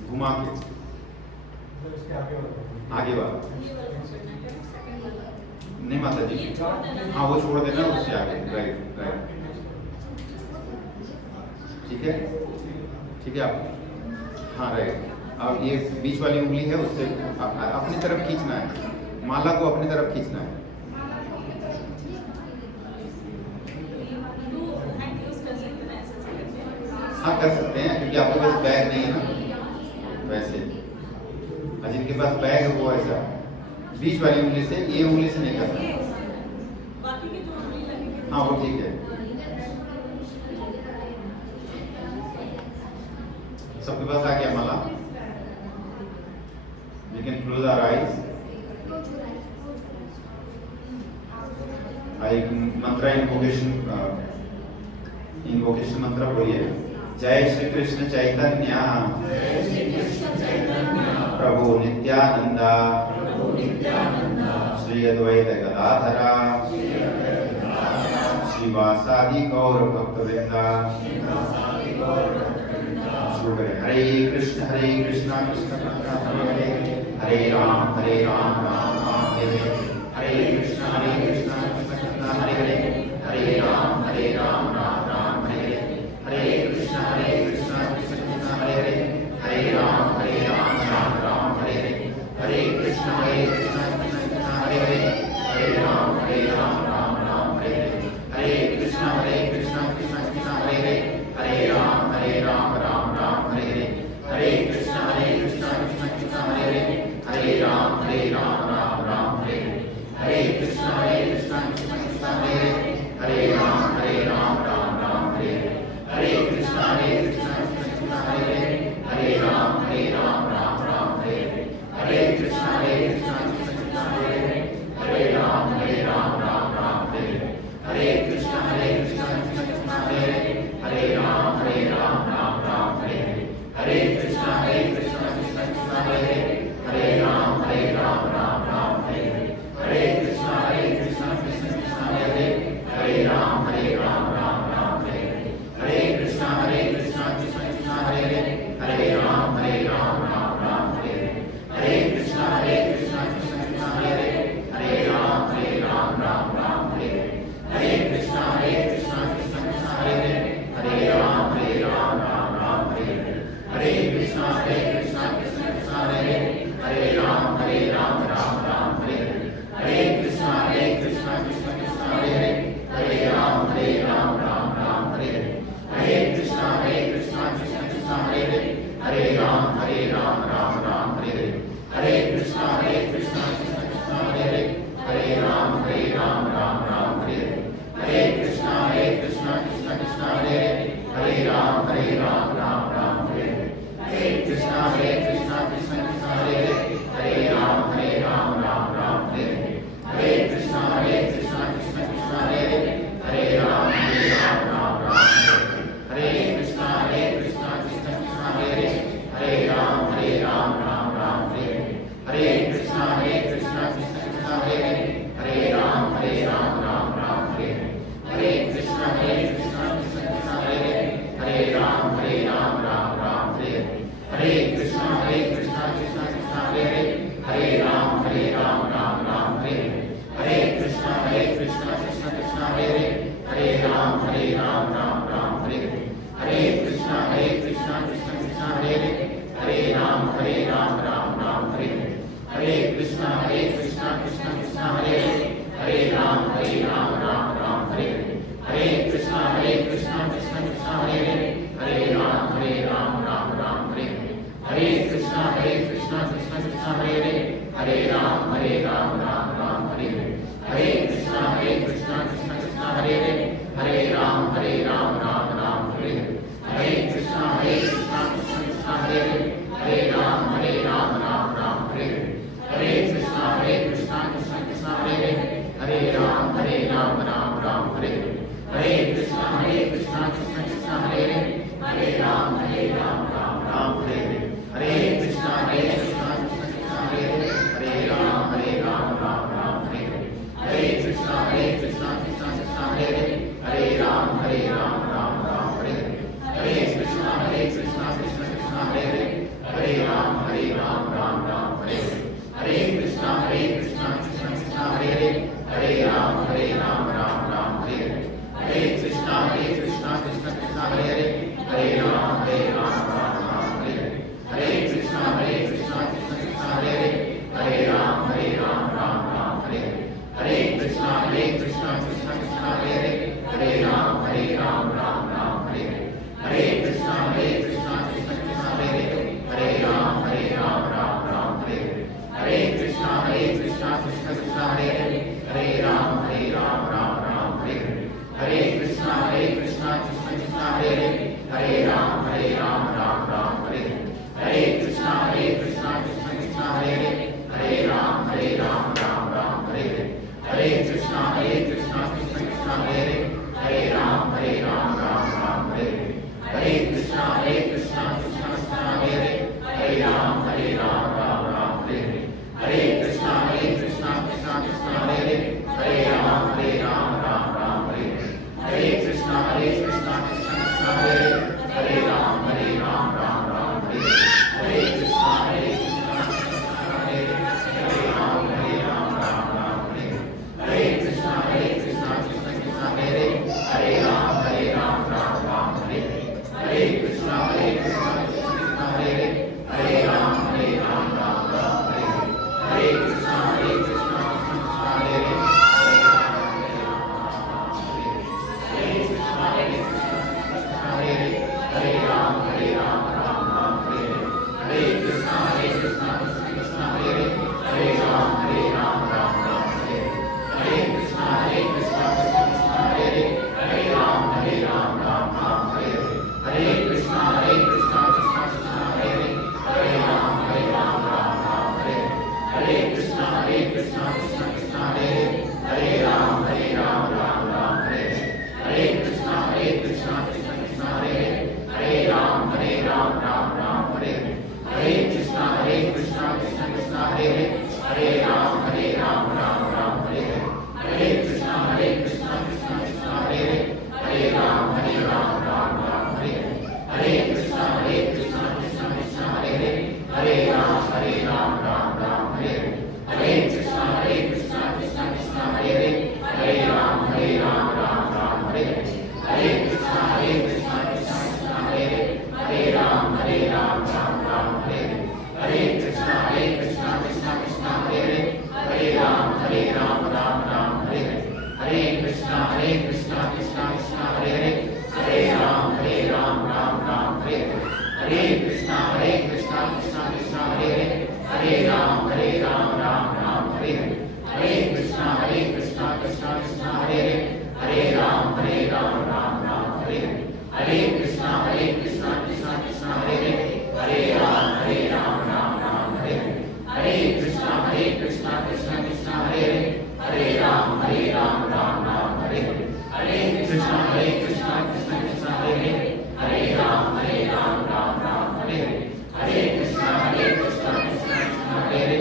घुमा के आगे वाला नहीं माता जी, हाँ वो छोड़ देना, उससे आगे। राइट राइट, ठीक है, ठीक है आप, हाँ राइट। अब ये बीच वाली उंगली है, उससे अपनी तरफ खींचना है, माला को अपनी तरफ खींचना है। हाँ कर सकते हैं, क्योंकि आपके पास बैग नहीं है ना वैसे, और जिनके पास बैग है वो ऐसा बीच वाली उंगली से, ये उंगली से नहीं करना। हाँ वो ठीक है। सबके पास आ गया माला? We can close our eyes. मंत्र इन्वोकेशन मंत्र बोलिए। जय श्री कृष्ण चैतन्य प्रभु नित्यानंदा श्री अद्वैत गदाधरा श्रीवासादि गौर भक्तवृंदा। हरे कृष्ण कृष्ण कृष्ण हरे हरे राम राम राम हरे हरे कृष्ण कृष्ण कृष्ण हरे हरे हरे राम राम राम हरे हरे कृष्ण कृष्ण कृष्ण हरे हरे हरे राम राम राम हरे हरे कृष्ण कृष्ण कृष्ण हरे हरे हरे राम राम राम हरे हरे कृष्ण कृष्ण कृष्ण हरे हरे हरे राम राम राम हरे हरे कृष्ण कृष्ण कृष्ण हरे हरे हरे राम राम राम कृष्णा कृष्णा कृष्णा हरे हरे, हरे राम राम राम हरे हरे, हरे कृष्णा कृष्णा कृष्णा हरे हरे, हरे राम राम राम हरे हरे, हरे कृष्णा कृष्णा कृष्णा हरे हरे, हरे राम राम राम हरे हरे, हरे कृष्णा कृष्णा कृष्णा हरे हरे, हरे राम राम राम हरे हरे, हरे कृष्णा कृष्णा कृष्णा हरे हरे, हरे राम राम राम हरे हरे, हरे कृष्णा कृष्णा कृष्णा हरे हरे, हरे राम राम राम हरे हरे, हरे कृष्णा कृष्णा कृष्णा हरे हरे, हरे राम राम राम हरे हरे, हरे कृष्णा कृष्णा कृष्णा हरे हरे, हरे राम राम राम हरे हरे, हरे कृष्णा कृष्णा कृष्णा हरे हरे, हरे राम राम राम हरे हरे, हरे कृष्णा कृष्णा कृष्णा हरे हरे, हरे राम राम राम हरे हरे, हरे कृष्णा कृष्णा कृष्णा हरे हरे, हरे राम राम राम हरे हरे, हरे कृष्णा कृष्णा कृष्णा हरे हरे, हरे राम राम राम हरे हरे, हरे कृष्णा कृष्णा कृष्णा हरे हरे, हरे राम राम राम हरे हरे, हरे कृष्णा कृष्णा कृष्णा हरे हरे, हरे राम राम राम हरे हरे, हरे कृष्णा कृष्णा कृष्णा हरे हरे, हरे राम राम राम हरे हरे, हरे कृष्णा कृष्णा कृष्णा हरे हरे, हरे राम राम राम हरे हरे, हरे कृष्णा कृष्णा कृष्णा हरे हरे, हरे राम राम राम हरे हरे, हरे कृष्णा कृष्णा कृष्णा हरे हरे, हरे राम राम राम हरे हरे, हरे कृष्णा कृष्णा कृष्णा हरे हरे, हरे राम राम राम हरे हरे, हरे कृष्णा कृष्णा कृष्णा हरे हरे, हरे राम राम राम हरे हरे, हरे कृष्णा कृष्णा कृष्णा हरे हरे, हरे राम राम राम हरे हरे, हरे कृष्णा कृष्णा कृष्णा हरे हरे, हरे राम राम राम हरे हरे, हरे कृष्णा कृष्णा कृष्णा हरे हरे, हरे राम राम राम हरे हरे, हरे कृष्णा कृष्णा कृष्णा हरे हरे, हरे राम राम राम हरे हरे, हरे कृष्णा कृष्णा कृष्णा हरे हरे, हरे राम राम राम हरे हरे, हरे कृष्णा कृष्णा कृष्णा हरे हरे, हरे राम राम राम हरे हरे, हरे कृष्णा कृष्णा कृष्णा हरे हरे, हरे राम राम राम हरे हरे, हरे कृष्णा कृष्णा कृष्णा हरे हरे, हरे राम राम राम हरे हरे, हरे कृष्णा कृष्णा कृष्णा हरे हरे, हरे राम राम राम हरे हरे, हरे कृष्णा कृष्णा कृष्णा हरे हरे, हरे राम राम राम हरे हरे, हरे कृष्णा कृष्णा कृष्णा हरे हरे, हरे राम राम राम हरे हरे, हरे कृष्णा कृष्णा कृष्णा हरे हरे, हरे राम राम राम हरे हरे, हरे कृष्णा कृष्णा कृष्णा हरे हरे, हरे राम राम राम हरे हरे, हरे कृष्णा कृष्णा कृष्णा हरे हरे, हरे राम राम हरे हरे, हरे कृष्णा कृष्णा कृष्णा हरे हरे, हरे राम राम हरे हरे, हरे कृष्णा कृष्णा कृष्णा हरे हरे, हरे राम राम हरे हरे, हरे कृष्णा कृष्णा कृष्णा हरे हरे, हरे राम राम हरे हरे, हरे कृष्णा कृष्णा कृष्णा हरे हरे, हरे राम राम हरे हरे, हरे कृष्णा कृष्णा कृष्णा हरे हरे, हरे राम राम हरे हरे, हरे कृष्णा कृष्णा कृष्णा हरे हरे, हरे राम राम हरे हरे, हरे कृष्णा कृष्णा कृष्णा हरे हरे,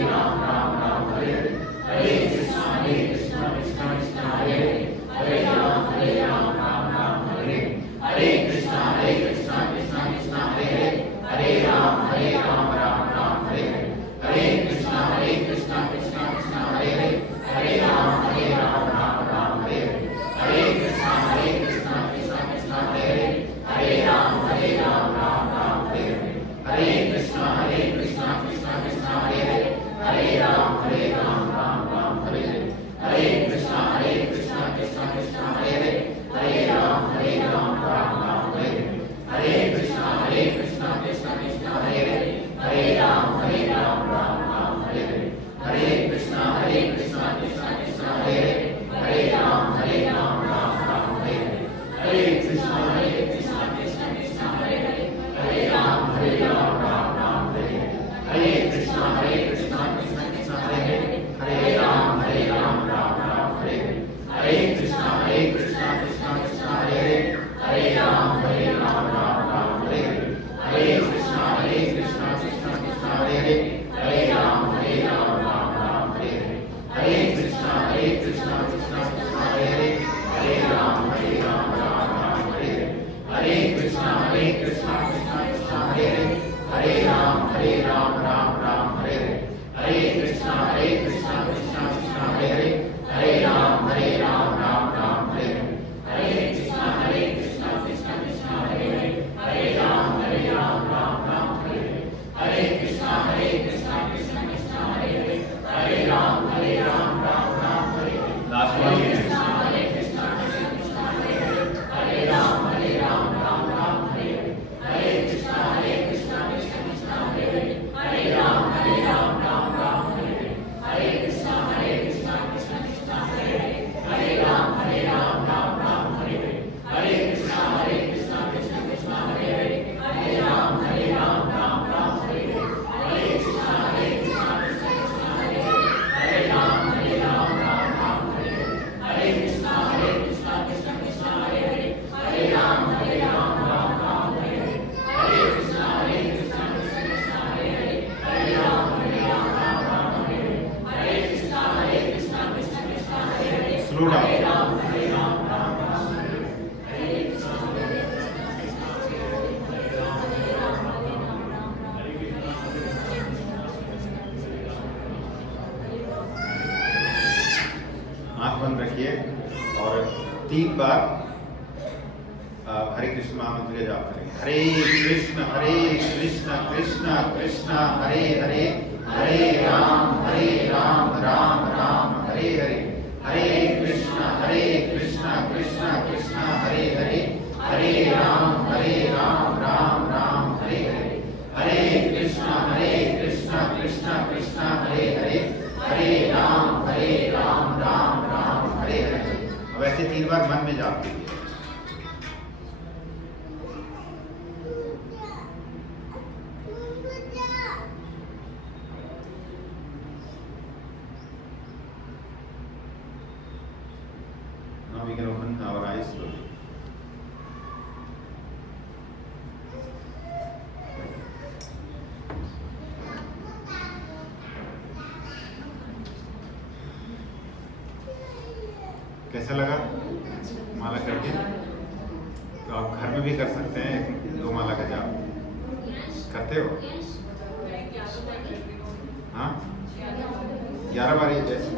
राम राम राम हरे हरे, हरे कृष्णा कृष्णा कृष्णा हरे हरे, हरे राम राम राम हरे हरे, हरे कृष्णा कृष्णा कृष्णा हरे हरे, हरे राम राम राम हरे हरे, हरे कृष्णा कृष्णा कृष्णा हरे हरे, हरे राम राम राम हरे हरे, हरे कृष्णा कृष्णा कृष्णा हरे हरे, हरे राम राम राम हरे हरे, हरे कृष्णा कृष्णा कृष्णा हरे हरे, हरे राम राम राम हरे हरे, हरे कृष्णा कृष्णा कृष्णा हरे हरे, हरे राम राम राम हरे हरे, हरे कृष्णा कृष्णा कृष्णा हरे हरे, हरे राम राम राम हरे हरे, हरे कृष्णा कृष्णा कृष्णा हरे हरे, हरे राम राम राम हरे हरे, हरे कृष्णा कृष्णा कृष्णा हरे हरे, हरे राम राम राम हरे हरे, हरे कृष्णा कृष्णा कृष्णा हरे हरे, हरे राम राम राम हरे हरे, हरे कृष्णा कृष्णा कृष्णा हरे हरे, हरे राम राम राम हरे हरे, हरे कृष्णा कृष्णा कृष्णा हरे हरे, हरे राम राम राम हरे हरे, हरे कृष्णा कृष्णा कृष्णा हरे हरे, हरे राम राम राम हरे हरे, हरे कृष्णा कृष्णा कृष्णा हरे हरे, हरे राम राम राम हरे हरे, हरे कृष्णा कृष्णा कृष्णा हरे हरे, हरे राम राम राम हरे हरे, हरे कृष्णा कृष्णा कृष्णा हरे हरे, हरे राम राम राम हरे हरे, हरे कृष्णा कृष्णा कृष्णा हरे हरे, हरे राम राम राम हरे हरे। लास्ट वन हरे कृष्णा कृष्णा हरे हरे, हरे राम राम राम हरे हरे, हरे कृष्णा कृष्णा कृष्णा हरे हरे, हरे राम राम राम हरे हरे, हरे कृष्णा कृष्णा कृष्णा हरे हरे, हरे राम राम राम हरे हरे, हरे कृष्णा कृष्णा कृष्णा हरे हरे, हरे राम राम राम हरे हरे, हरे कृष्णा कृष्णा कृष्णा हरे हरे, हरे राम राम राम हरे हरे, हरे कृष्णा कृष्णा कृष्णा हरे हरे, हरे राम राम राम हरे हरे, हरे कृष्णा कृष्णा कृष्णा हरे हरे, हरे राम राम हरे हरे, हरे कृष्णा कृष्णा कृष्णा हरे हरे, स्लो डाउन, हरे राम राम हरे हरे, हरे कृष्णा कृष्णा कृष्णा हरे हरे, हरे राम आंख बंद रखिए और 3 बार हरे कृष्ण महामंत्र का जाप करेंगे। हरे कृष्ण कृष्ण कृष्ण हरे हरे, हरे राम राम राम हरे हरे, हरे कृष्ण कृष्ण कृष्ण हरे हरे, हरे राम राम राम हरे हरे, हरे कृष्ण कृष्ण कृष्ण हरे हरे, हरे राम राम राम हरे हरे। अब ऐसे 3 बार मन में जाप कीजिए। Now we can open our eyes slowly. कैसा लगा माला करके? तो आप घर में भी कर सकते हैं 2 माला का जाप। करते हो? हाँ 11 बार ये जैसे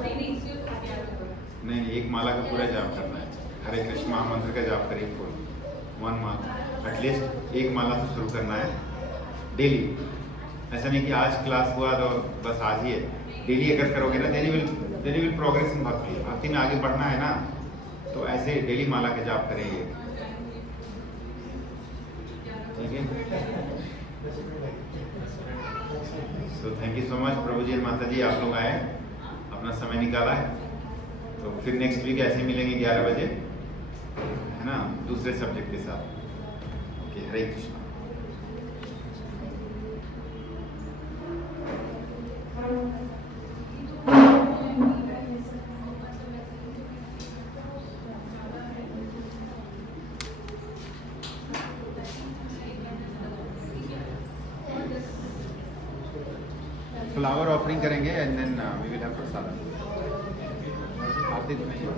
नहीं 1 माला का पूरा जाप करना है। हरे कृष्ण महामंत्र का जाप करिए फुल 1 मंथ, एटलीस्ट 1 माला से शुरू करना है डेली। ऐसा नहीं कि आज क्लास हुआ तो बस आज ही है, डेली अगर करोगे ना then you will progress in bhakti. भक्ति में आगे बढ़ना है ना, तो ऐसे डेली माला का जाप करेंगे। ठीक है, so thank you so much प्रभु जी और माता जी, आप लोग आए, अपना समय निकाला है। तो फिर नेक्स्ट वीक ऐसे मिलेंगे 11 बजे, है ना, दूसरे सब्जेक्ट के साथ। Okay, Hare Krishna. Flower offering करेंगे and then we will have prasad. Aarti तो नहीं है।